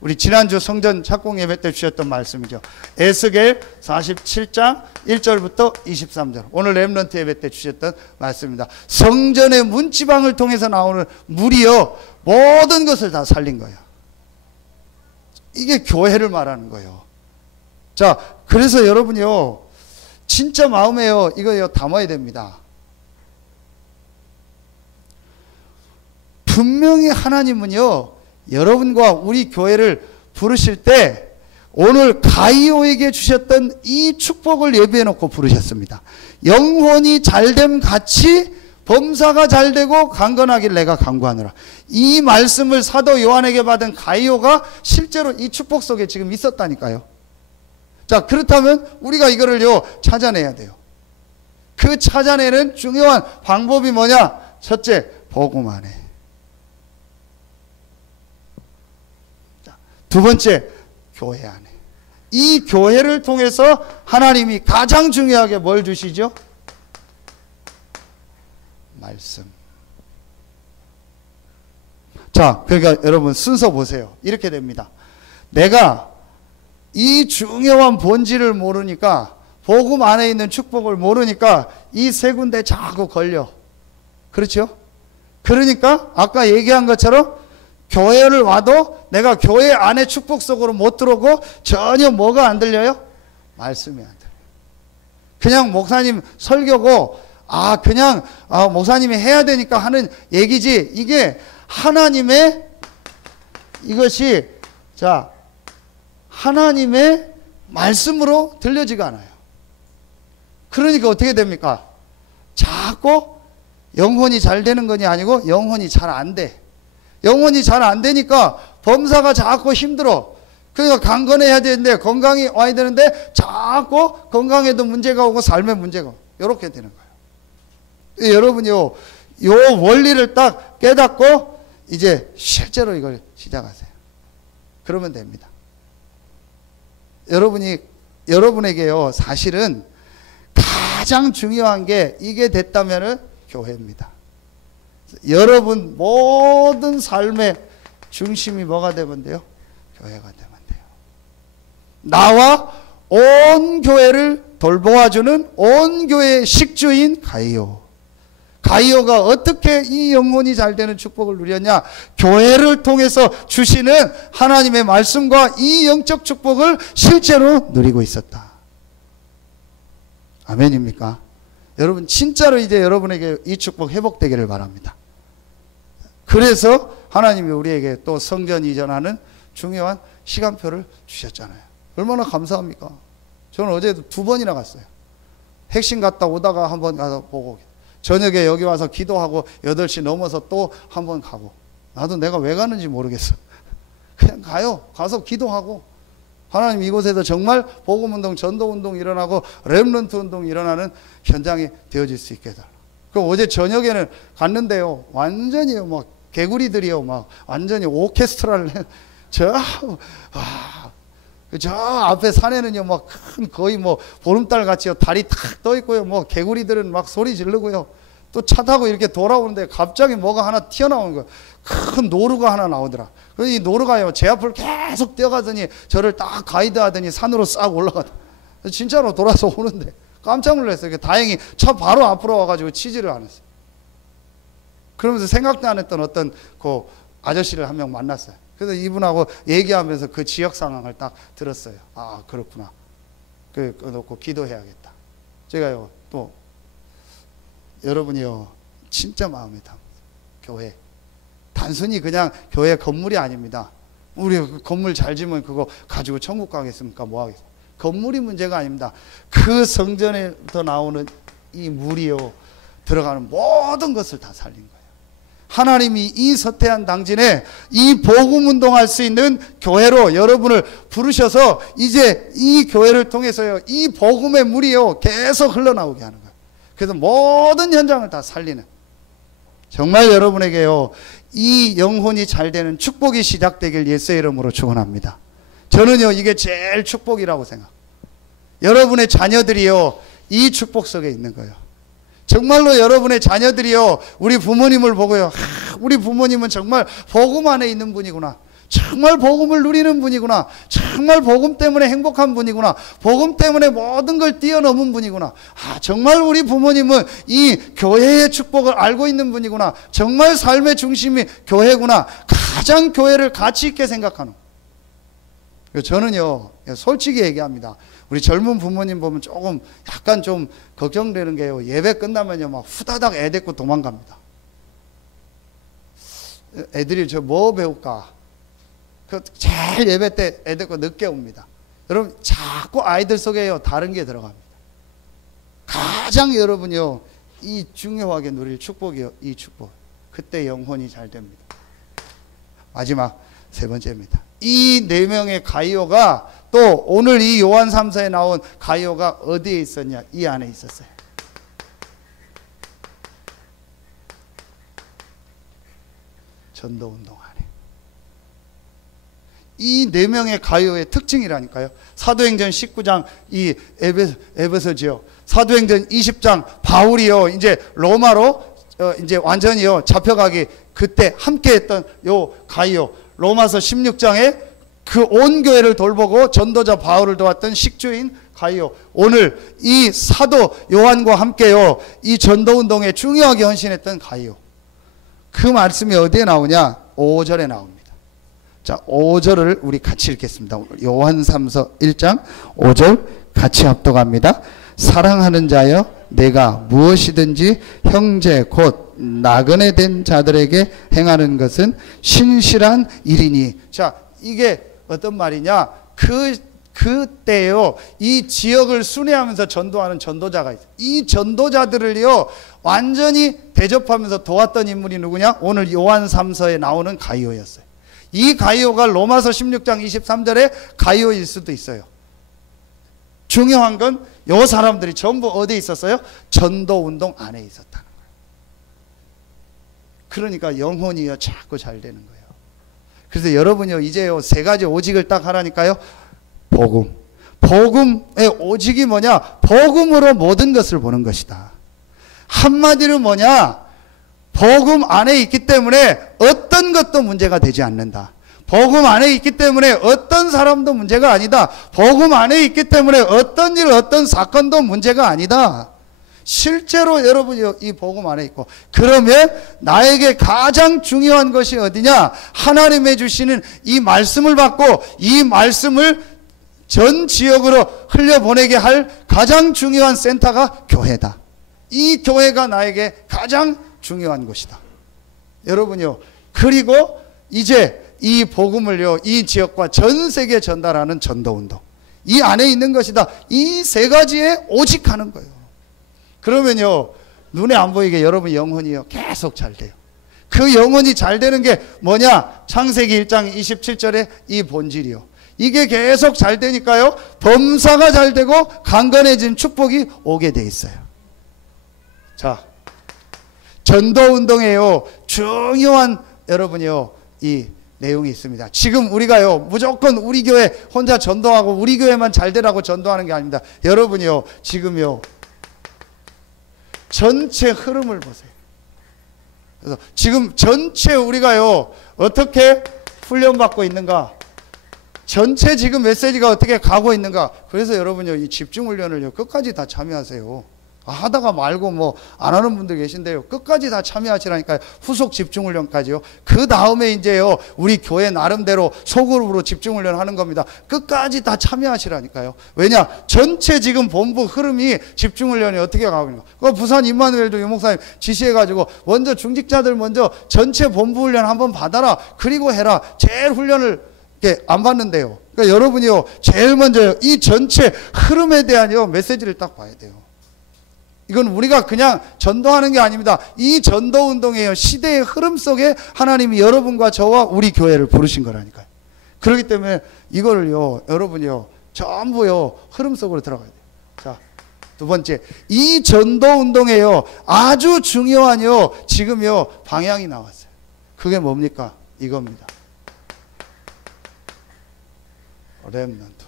우리 지난주 성전 착공 예배 때 주셨던 말씀이죠. 에스겔 47장 1절부터 23절. 오늘 렘넌트 예배 때 주셨던 말씀입니다. 성전의 문지방을 통해서 나오는 물이요, 모든 것을 다 살린 거예요. 이게 교회를 말하는 거예요. 자, 그래서 여러분이요, 진짜 마음에요, 이거 담아야 됩니다. 분명히 하나님은요, 여러분과 우리 교회를 부르실 때 오늘 가이오에게 주셨던 이 축복을 예비해 놓고 부르셨습니다. 영혼이 잘됨 같이 범사가 잘되고 강건하길 내가 간구하노라. 이 말씀을 사도 요한에게 받은 가이오가 실제로 이 축복 속에 지금 있었다니까요. 자, 그렇다면 우리가 이거를요, 찾아내야 돼요. 그 찾아내는 중요한 방법이 뭐냐? 첫째, 복음 안에. 두 번째, 교회 안에. 이 교회를 통해서 하나님이 가장 중요하게 뭘 주시죠? 말씀. 자, 그러니까 여러분 순서 보세요. 이렇게 됩니다. 내가 이 중요한 본질을 모르니까, 복음 안에 있는 축복을 모르니까 이 세 군데 자꾸 걸려. 그렇죠? 그러니까 아까 얘기한 것처럼 교회를 와도 내가 교회 안에 축복 속으로 못 들어오고 전혀 뭐가 안 들려요? 말씀이 안 들려요. 그냥 목사님 설교고, 그냥 목사님이 해야 되니까 하는 얘기지, 이게 하나님의, 이것이 자 하나님의 말씀으로 들려지가 않아요. 그러니까 어떻게 됩니까? 자꾸 영혼이 잘 되는 것이 아니고 영혼이 잘 안 돼. 영혼이 잘 안 되니까 범사가 자꾸 힘들어. 그러니까 강건해야 되는데, 건강이 와야 되는데 자꾸 건강에도 문제가 오고 삶에 문제가 오고, 이렇게 되는 거예요. 여러분이요, 요 원리를 딱 깨닫고 이제 실제로 이걸 시작하세요. 그러면 됩니다. 여러분에게요, 사실은 가장 중요한 게 이게 됐다면은 교회입니다. 여러분 모든 삶의 중심이 뭐가 되면 돼요? 교회가 되면 돼요. 나와 온 교회를 돌보아주는 온 교회의 식주인 가이오. 가이오가 어떻게 이 영혼이 잘 되는 축복을 누렸냐? 교회를 통해서 주시는 하나님의 말씀과 이 영적 축복을 실제로 누리고 있었다. 아멘입니까? 여러분 진짜로 이제 여러분에게 이 축복 회복되기를 바랍니다. 그래서 하나님이 우리에게 또 성전 이전하는 중요한 시간표를 주셨잖아요. 얼마나 감사합니까? 저는 어제도 2번이나 갔어요. 핵심 갔다 오다가 한번 가서 보고, 저녁에 여기 와서 기도하고 8시 넘어서 또 한번 가고. 나도 내가 왜 가는지 모르겠어. 그냥 가요. 가서 기도하고, 하나님 이곳에서 정말 복음운동, 전도운동 일어나고 렘넌트 운동 일어나는 현장이 되어질 수 있게 해달라. 그 어제 저녁에는 갔는데요, 완전히 막 개구리들이요, 막 완전히 오케스트라를 저 앞에 산에는요, 막 큰 거의 뭐 보름달 같이요, 달이 탁 떠 있고요, 뭐 개구리들은 막 소리 지르고요, 또 차 타고 이렇게 돌아오는데 갑자기 뭐가 하나 튀어나오는 거예요. 큰 노루가 하나 나오더라. 그래서 이 노루가요, 제 앞을 계속 뛰어가더니 저를 딱 가이드하더니 산으로 싹 올라가다. 진짜로 돌아서 오는데 깜짝 놀랐어요. 다행히 차 바로 앞으로 와가지고 치지를 않았어요. 그러면서 생각도 안 했던 어떤 그 아저씨를 한 명 만났어요. 그래서 이분하고 얘기하면서 그 지역 상황을 딱 들었어요. 아, 그렇구나. 그거 놓고 기도해야겠다. 제가요, 또 여러분이요, 진짜 마음에 담으세요. 교회. 단순히 그냥 교회 건물이 아닙니다. 우리 건물 잘 지으면 그거 가지고 천국 가겠습니까? 뭐 하겠습니까? 건물이 문제가 아닙니다. 그 성전에서 나오는 이 물이요, 들어가는 모든 것을 다 살린 거예요. 하나님이 이 서태한 당진에 이 복음 운동할 수 있는 교회로 여러분을 부르셔서 이제 이 교회를 통해서요, 이 복음의 물이요, 계속 흘러나오게 하는 거예요. 그래서 모든 현장을 다 살리는, 정말 여러분에게요, 이 영혼이 잘 되는 축복이 시작되길 예수의 이름으로 축원합니다. 저는요, 이게 제일 축복이라고 생각. 여러분의 자녀들이요, 이 축복 속에 있는 거예요. 정말로 여러분의 자녀들이요, 우리 부모님을 보고요, 우리 부모님은 정말 복음 안에 있는 분이구나. 정말 복음을 누리는 분이구나. 정말 복음 때문에 행복한 분이구나. 복음 때문에 모든 걸 뛰어넘은 분이구나. 정말 우리 부모님은 이 교회의 축복을 알고 있는 분이구나. 정말 삶의 중심이 교회구나. 가장 교회를 가치 있게 생각하는. 저는요, 솔직히 얘기합니다. 우리 젊은 부모님 보면 조금 약간 좀 걱정되는 게요, 예배 끝나면요 막 후다닥 애 데리고 도망갑니다. 애들이 저 뭐 배울까? 제일 예배 때 애 데리고 늦게 옵니다. 여러분, 자꾸 아이들 속에요 다른 게 들어갑니다. 가장 여러분요 이 중요하게 누릴 축복이요, 이 축복. 그때 영혼이 잘 됩니다. 마지막 세 번째입니다. 이 네 명의 가이오가 또 오늘 이 요한 3서에 나온 가이오가 어디에 있었냐? 이 안에 있었어요. 전도운동 안에. 이 네 명의 가이오의 특징이라니까요. 사도행전 19장 이 에베소지요. 사도행전 20장 바울이요 이제 로마로 이제 완전히요 잡혀가기 그때 함께했던 요 가이오. 로마서 16장에 그 온 교회를 돌보고 전도자 바울을 도왔던 식주인 가이오. 오늘 이 사도 요한과 함께요 이 전도운동에 중요하게 헌신했던 가이오. 그 말씀이 어디에 나오냐? 5절에 나옵니다. 자, 5절을 우리 같이 읽겠습니다. 요한 3서 1장 5절 같이 합독합니다. 사랑하는 자여, 내가 무엇이든지 형제 곧 나그네 된 자들에게 행하는 것은 신실한 일이니. 자, 이게 어떤 말이냐? 그때요 이 지역을 순회하면서 전도하는 전도자가 있어요. 이 전도자들을요 완전히 대접하면서 도왔던 인물이 누구냐? 오늘 요한 3서에 나오는 가이오였어요. 이 가이오가 로마서 16장 23절에 가이오일 수도 있어요. 중요한 건 요 사람들이 전부 어디에 있었어요? 전도운동 안에 있었다는 거예요. 그러니까 영혼이요 자꾸 잘 되는 거예요. 그래서 여러분요 이제요 세 가지 오직을 딱 하라니까요. 복음. 복음의 오직이 뭐냐? 복음으로 모든 것을 보는 것이다. 한마디로 뭐냐? 복음 안에 있기 때문에 어떤 것도 문제가 되지 않는다. 복음 안에 있기 때문에 어떤 사람도 문제가 아니다. 복음 안에 있기 때문에 어떤 일, 어떤 사건도 문제가 아니다. 실제로 여러분이 이 복음 안에 있고, 그러면 나에게 가장 중요한 것이 어디냐? 하나님의 주시는 이 말씀을 받고 이 말씀을 전 지역으로 흘려보내게 할 가장 중요한 센터가 교회다. 이 교회가 나에게 가장 중요한 것이다. 여러분요, 그리고 이제 이 복음을요 이 지역과 전 세계에 전달하는 전도운동, 이 안에 있는 것이다. 이 세 가지에 오직하는 거예요. 그러면요 눈에 안 보이게 여러분 영혼이요 계속 잘 돼요. 그 영혼이 잘 되는 게 뭐냐? 창세기 1장 27절에 이 본질이요, 이게 계속 잘 되니까요 범사가 잘 되고 강건해진 축복이 오게 돼 있어요. 자, 전도운동에요 중요한 여러분이요 이 내용이 있습니다. 지금 우리가요 무조건 우리 교회 혼자 전도하고 우리 교회만 잘 되라고 전도하는 게 아닙니다. 여러분이요 지금요 전체 흐름을 보세요. 그래서 지금 전체 우리가요 어떻게 훈련받고 있는가, 전체 지금 메시지가 어떻게 가고 있는가. 그래서 여러분요 이 집중훈련을요 끝까지 다 참여하세요. 하다가 말고 뭐 안 하는 분들 계신데요 끝까지 다 참여하시라니까요. 후속 집중훈련까지요. 그 다음에 이제요 우리 교회 나름대로 소그룹으로 집중훈련 하는 겁니다. 끝까지 다 참여하시라니까요. 왜냐? 전체 지금 본부 흐름이 집중훈련이 어떻게 가고 있는가. 부산 임마누엘도 유목사님 지시해가지고 먼저 중직자들 먼저 전체 본부 훈련 한번 받아라, 그리고 해라. 제일 훈련을 안 받는데요. 그러니까 여러분이요 제일 먼저 이 전체 흐름에 대한 메시지를 딱 봐야 돼요. 이건 우리가 그냥 전도하는 게 아닙니다. 이 전도운동의 시대의 흐름 속에 하나님이 여러분과 저와 우리 교회를 부르신 거라니까요. 그렇기 때문에 이거를요 여러분이요 전부요 흐름 속으로 들어가야 돼요. 자, 두 번째, 이 전도운동에요 아주 중요한요 지금요 방향이 나왔어요. 그게 뭡니까? 이겁니다. 렘넌트.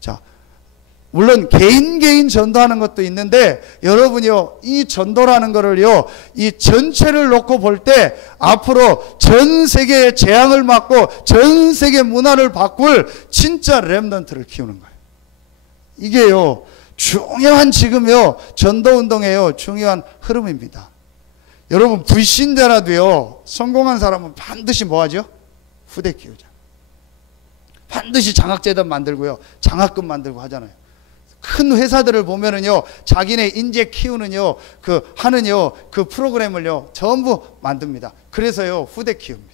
자, 물론 개인 전도하는 것도 있는데 여러분이요, 이 전도라는 거를요, 이 전체를 놓고 볼 때 앞으로 전 세계의 재앙을 막고 전 세계 문화를 바꿀 진짜 렘넌트를 키우는 거예요. 이게요, 중요한 지금요, 전도운동에요, 중요한 흐름입니다. 여러분, 불신자라도요, 성공한 사람은 반드시 뭐 하죠? 후대 키우자. 반드시 장학재단 만들고요, 장학금 만들고 하잖아요. 큰 회사들을 보면은요, 자기네 인재 키우는요, 그 프로그램을요, 전부 만듭니다. 그래서요, 후대 키웁니다.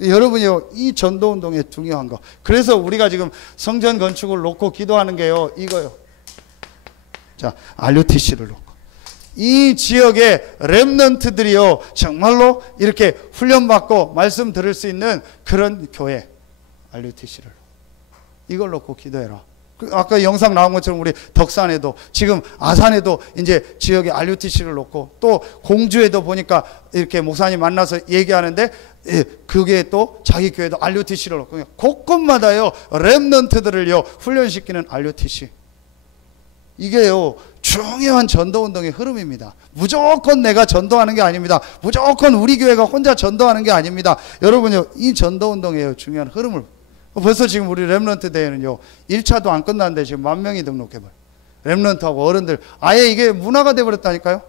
여러분이요, 이 전도운동의 중요한 거. 그래서 우리가 지금 성전 건축을 놓고 기도하는 게요, 이거요. 자, RUTC를 놓고. 이 지역의 렘넌트들이요, 정말로 이렇게 훈련받고 말씀 들을 수 있는 그런 교회, RUTC를. 이걸 놓고 기도해라. 아까 영상 나온 것처럼 우리 덕산에도, 지금 아산에도 이제 지역에 RUTC를 놓고, 또 공주에도 보니까 이렇게 목사님 만나서 얘기하는데, 그게 또 자기 교회도 RUTC를 놓고, 곳곳마다요, 렘넌트들을요, 훈련시키는 RUTC. 이게요, 중요한 전도운동의 흐름입니다. 무조건 내가 전도하는 게 아닙니다. 무조건 우리 교회가 혼자 전도하는 게 아닙니다. 여러분요, 이 전도운동의 중요한 흐름을, 벌써 지금 우리 렘넌트 대회는요, 1차도 안 끝났는데 지금 10,000명이 등록해봐요. 렘넌트하고 어른들, 아예 이게 문화가 돼버렸다니까요.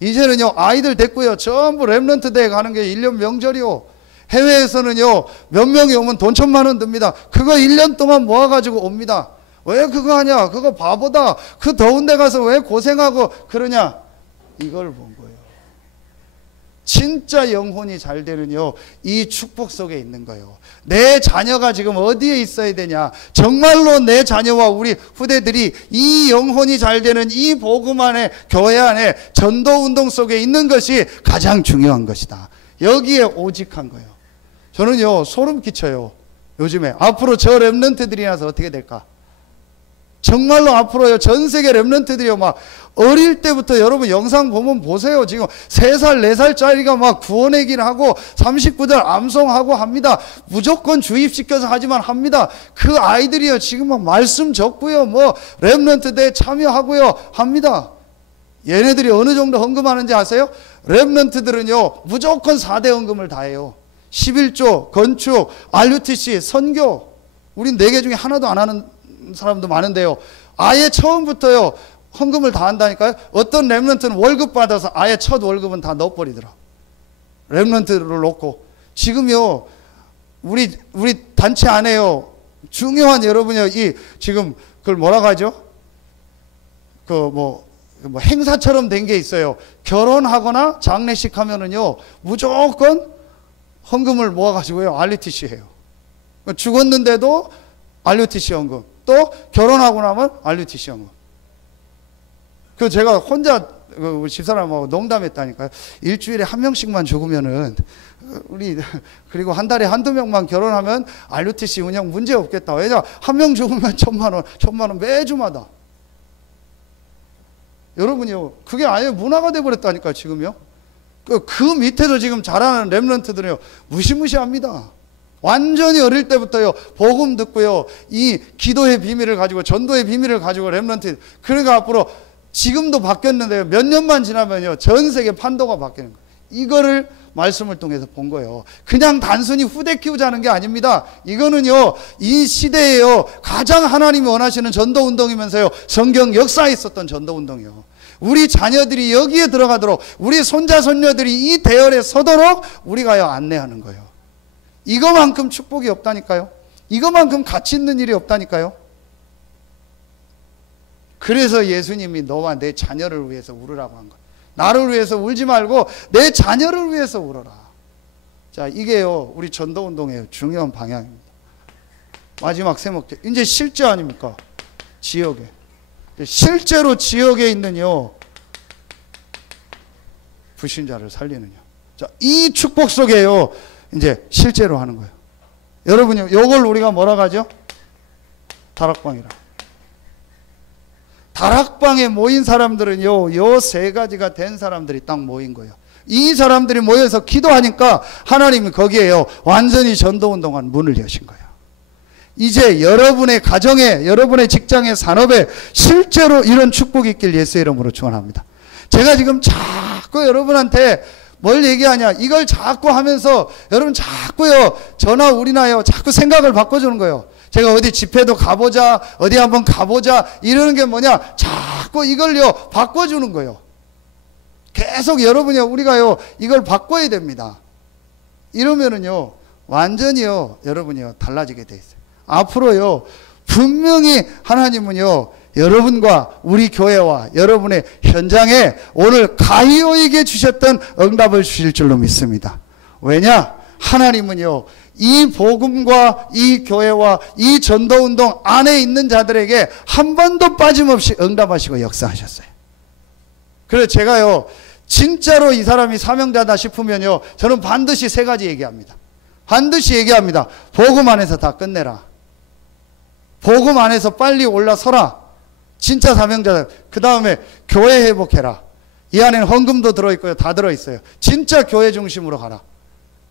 이제는요, 아이들 됐고요, 전부 렘넌트 대회 가는 게 1년 명절이요. 해외에서는요, 몇 명이 오면 돈 1,000,000원 듭니다. 그거 1년 동안 모아가지고 옵니다. 왜 그거 하냐? 그거 바보다. 그 더운 데 가서 왜 고생하고 그러냐? 이걸 본 거예요. 진짜 영혼이 잘 되는요, 이 축복 속에 있는 거예요. 내 자녀가 지금 어디에 있어야 되냐? 정말로 내 자녀와 우리 후대들이 이 영혼이 잘 되는 이 복음 안에, 교회 안에, 전도운동 속에 있는 것이 가장 중요한 것이다. 여기에 오직한 거예요. 저는요, 소름 끼쳐요. 요즘에 앞으로 저 렘넌트들이 나서 어떻게 될까? 정말로 앞으로요, 전 세계 렘넌트들이요, 막 어릴 때부터 여러분 영상 보면 보세요. 지금 3살, 4살짜리가 막 구원의 하고 39절 암송하고 합니다. 무조건 주입시켜서 하지만 합니다. 그 아이들이요, 지금 막 말씀 적고요, 뭐 렘넌트 대회 참여하고요, 합니다. 얘네들이 어느 정도 헌금하는지 아세요? 렘넌트들은요, 무조건 4대 헌금을 다 해요. 11조, 건축, RUTC, 선교. 우린 4개 중에 하나도 안 하는 사람도 많은데요, 아예 처음부터요, 헌금을 다 한다니까요. 어떤 렘넌트는 월급 받아서 아예 첫 월급은 다 넣어버리더라. 렘넌트를 놓고. 지금요, 우리 단체 안에요, 중요한 여러분이요, 이 지금 그걸 뭐라고 하죠? 뭐 행사처럼 된 게 있어요. 결혼하거나 장례식 하면은요, 무조건 헌금을 모아가지고요, RUTC 해요. 죽었는데도 RUTC 헌금. 또 결혼하고 나면 RUTC 헌금. 그 제가 혼자 우리 집사람하고 농담했다니까요. 일주일에 1명씩만 죽으면은 우리, 그리고 한 달에 1-2명만 결혼하면 RUTC 운영 문제 없겠다. 왜냐, 1명 죽으면 1,000,000원 매주마다. 여러분이요, 그게 아예 문화가 돼버렸다니까요. 지금요. 그 밑에서 지금 자라는 렘넌트들은요, 무시무시합니다. 완전히 어릴 때부터요, 복음 듣고요, 이 기도의 비밀을 가지고, 전도의 비밀을 가지고 렘넌트. 그러니까 앞으로 지금도 바뀌었는데요, 몇 년만 지나면요, 전 세계 판도가 바뀌는 거예요. 이거를 말씀을 통해서 본 거예요. 그냥 단순히 후대 키우자는 게 아닙니다. 이거는요, 이 시대에요, 가장 하나님이 원하시는 전도운동이면서요, 성경 역사에 있었던 전도운동이요. 우리 자녀들이 여기에 들어가도록, 우리 손자 손녀들이 이 대열에 서도록 우리가요, 안내하는 거예요. 이거만큼 축복이 없다니까요. 이거만큼 가치 있는 일이 없다니까요. 그래서 예수님이 너와 내 자녀를 위해서 울으라고 한 거예요. 나를 위해서 울지 말고 내 자녀를 위해서 울어라. 자, 이게요, 우리 전도운동의 중요한 방향입니다. 마지막 세 목적, 이제 실제 아닙니까? 지역에. 실제로 지역에 있는요, 불신자를 살리는요. 자, 이 축복 속에요, 이제 실제로 하는 거예요. 여러분요, 요걸 우리가 뭐라고 하죠? 다락방이라. 다락방에 모인 사람들은요, 요 3가지가 된 사람들이 딱 모인 거예요. 이 사람들이 모여서 기도하니까 하나님이 거기에요, 완전히 전도운동한 문을 여신 거예요. 이제 여러분의 가정에, 여러분의 직장에, 산업에 실제로 이런 축복이 있길 예수의 이름으로 축원합니다. 제가 지금 자꾸 여러분한테 뭘 얘기하냐, 이걸 자꾸 하면서 여러분 자꾸요 저나 우리나요 자꾸 생각을 바꿔주는 거예요. 제가 어디 집회도 가보자, 어디 한번 가보자 이러는 게 뭐냐, 자꾸 이걸요 바꿔주는 거예요. 계속 여러분이요 우리가요 이걸 바꿔야 됩니다. 이러면은요 완전히요 여러분이요 달라지게 돼 있어요. 앞으로요 분명히 하나님은요 여러분과 우리 교회와 여러분의 현장에 오늘 가이오에게 주셨던 응답을 주실 줄로 믿습니다. 왜냐? 하나님은요 이 복음과 이 교회와 이 전도운동 안에 있는 자들에게 한 번도 빠짐없이 응답하시고 역사하셨어요. 그래서 제가요 진짜로 이 사람이 사명자다 싶으면요 저는 반드시 세 가지 얘기합니다. 반드시 얘기합니다. 복음 안에서 다 끝내라. 복음 안에서 빨리 올라서라. 진짜 사명자다. 그 다음에 교회 회복해라. 이 안에는 헌금도 들어있고요. 다 들어있어요. 진짜 교회 중심으로 가라.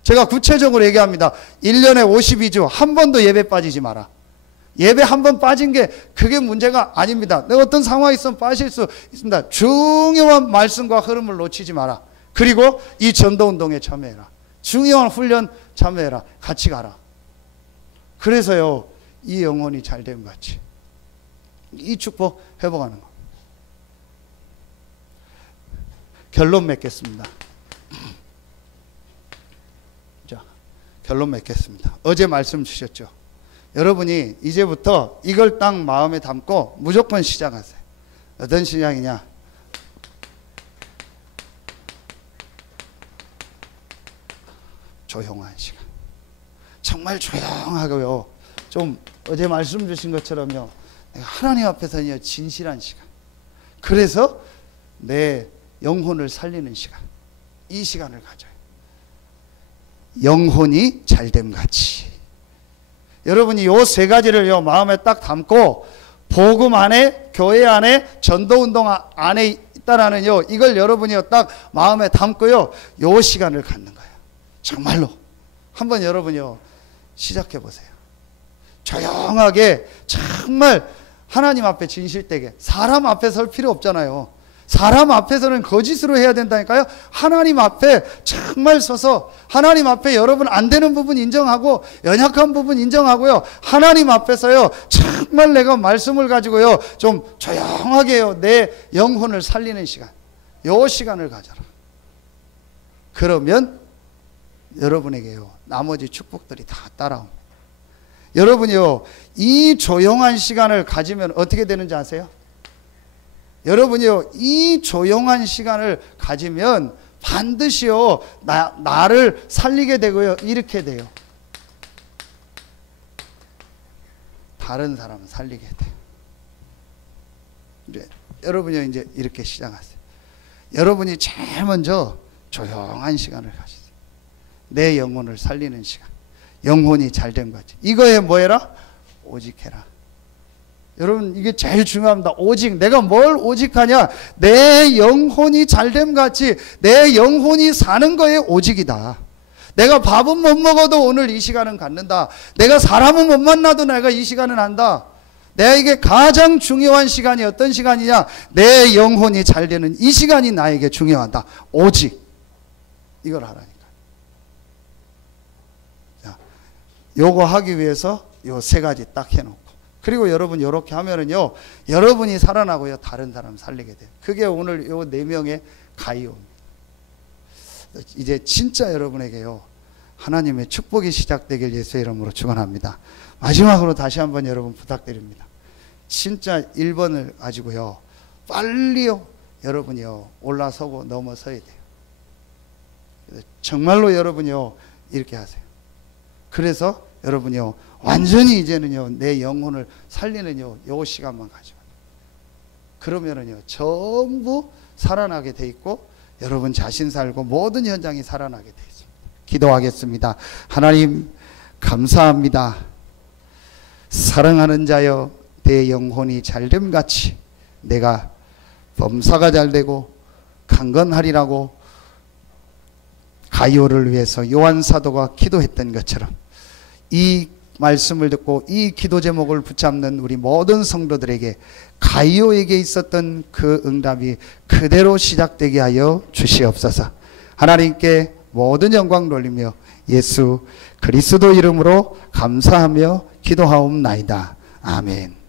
제가 구체적으로 얘기합니다. 1년에 52주 한 번도 예배 빠지지 마라. 예배 한 번 빠진 게 그게 문제가 아닙니다. 내가 어떤 상황이 있으면 빠질 수 있습니다. 중요한 말씀과 흐름을 놓치지 마라. 그리고 이 전도운동에 참여해라. 중요한 훈련 참여해라. 같이 가라. 그래서요 이 영혼이 잘됨 같이 이 축복 회복하는 거. 결론 맺겠습니다. 자, 결론 맺겠습니다. 어제 말씀 주셨죠. 여러분이 이제부터 이걸 딱 마음에 담고 무조건 시작하세요. 어떤 시작이냐? 조용한 시간. 정말 조용하고요. 좀 어제 말씀 주신 것처럼요. 하나님 앞에서는 진실한 시간. 그래서 내 영혼을 살리는 시간. 이 시간을 가져요. 영혼이 잘됨 같이. 여러분이 요 세 가지를 요 마음에 딱 담고 복음 안에, 교회 안에, 전도운동 안에 있다라는 이걸 여러분이 딱 마음에 담고요. 요 시간을 갖는 거예요. 정말로. 한번 여러분이요. 시작해 보세요. 조용하게 정말 하나님 앞에 진실되게. 사람 앞에 설 필요 없잖아요. 사람 앞에서는 거짓으로 해야 된다니까요. 하나님 앞에 정말 서서 하나님 앞에 여러분 안 되는 부분 인정하고 연약한 부분 인정하고요. 하나님 앞에서요. 정말 내가 말씀을 가지고요. 좀 조용하게요. 내 영혼을 살리는 시간. 요 시간을 가져라. 그러면 여러분에게요. 나머지 축복들이 다 따라옵니다. 여러분이요. 이 조용한 시간을 가지면 어떻게 되는지 아세요? 여러분이요. 이 조용한 시간을 가지면 반드시요. 나를 살리게 되고요. 이렇게 돼요. 다른 사람을 살리게 돼요. 이제 여러분이 이제 이렇게 시작하세요. 여러분이 제일 먼저 조용한 시간을 가지세요. 내 영혼을 살리는 시간. 영혼이 잘된 거지. 이거에 뭐 해라? 오직 해라. 여러분 이게 제일 중요합니다. 오직. 내가 뭘 오직하냐? 내 영혼이 잘됨 같이 내 영혼이 사는 거에 오직이다. 내가 밥은 못 먹어도 오늘 이 시간은 갖는다. 내가 사람은 못 만나도 내가 이 시간은 한다. 내게 가장 중요한 시간이 어떤 시간이냐? 내 영혼이 잘 되는 이 시간이 나에게 중요하다. 오직. 이걸 하라니까. 자, 요거 하기 위해서 요 세 가지 딱 해놓고. 그리고 여러분 이렇게 하면은요. 여러분이 살아나고요. 다른 사람 살리게 돼요. 그게 오늘 요 4명의 가이오입니다. 이제 진짜 여러분에게요. 하나님의 축복이 시작되길 예수의 이름으로 축원합니다. 마지막으로 다시 한번 여러분 부탁드립니다. 진짜 1번을 가지고요. 빨리요. 여러분이요. 올라서고 넘어서야 돼요. 정말로 여러분이요. 이렇게 하세요. 그래서 여러분이요. 완전히 이제는요. 내 영혼을 살리는요. 요 시간만 가지고. 그러면은요. 전부 살아나게 돼 있고 여러분 자신 살고 모든 현장이 살아나게 돼 있습니다. 기도하겠습니다. 하나님 감사합니다. 사랑하는 자여 내 영혼이 잘됨 같이 내가 범사가 잘되고 강건하리라고 가이오를 위해서 요한 사도가 기도했던 것처럼 이 말씀을 듣고 이 기도 제목을 붙잡는 우리 모든 성도들에게 가이오에게 있었던 그 응답이 그대로 시작되게 하여 주시옵소서. 하나님께 모든 영광 돌리며 예수 그리스도 이름으로 감사하며 기도하옵나이다. 아멘.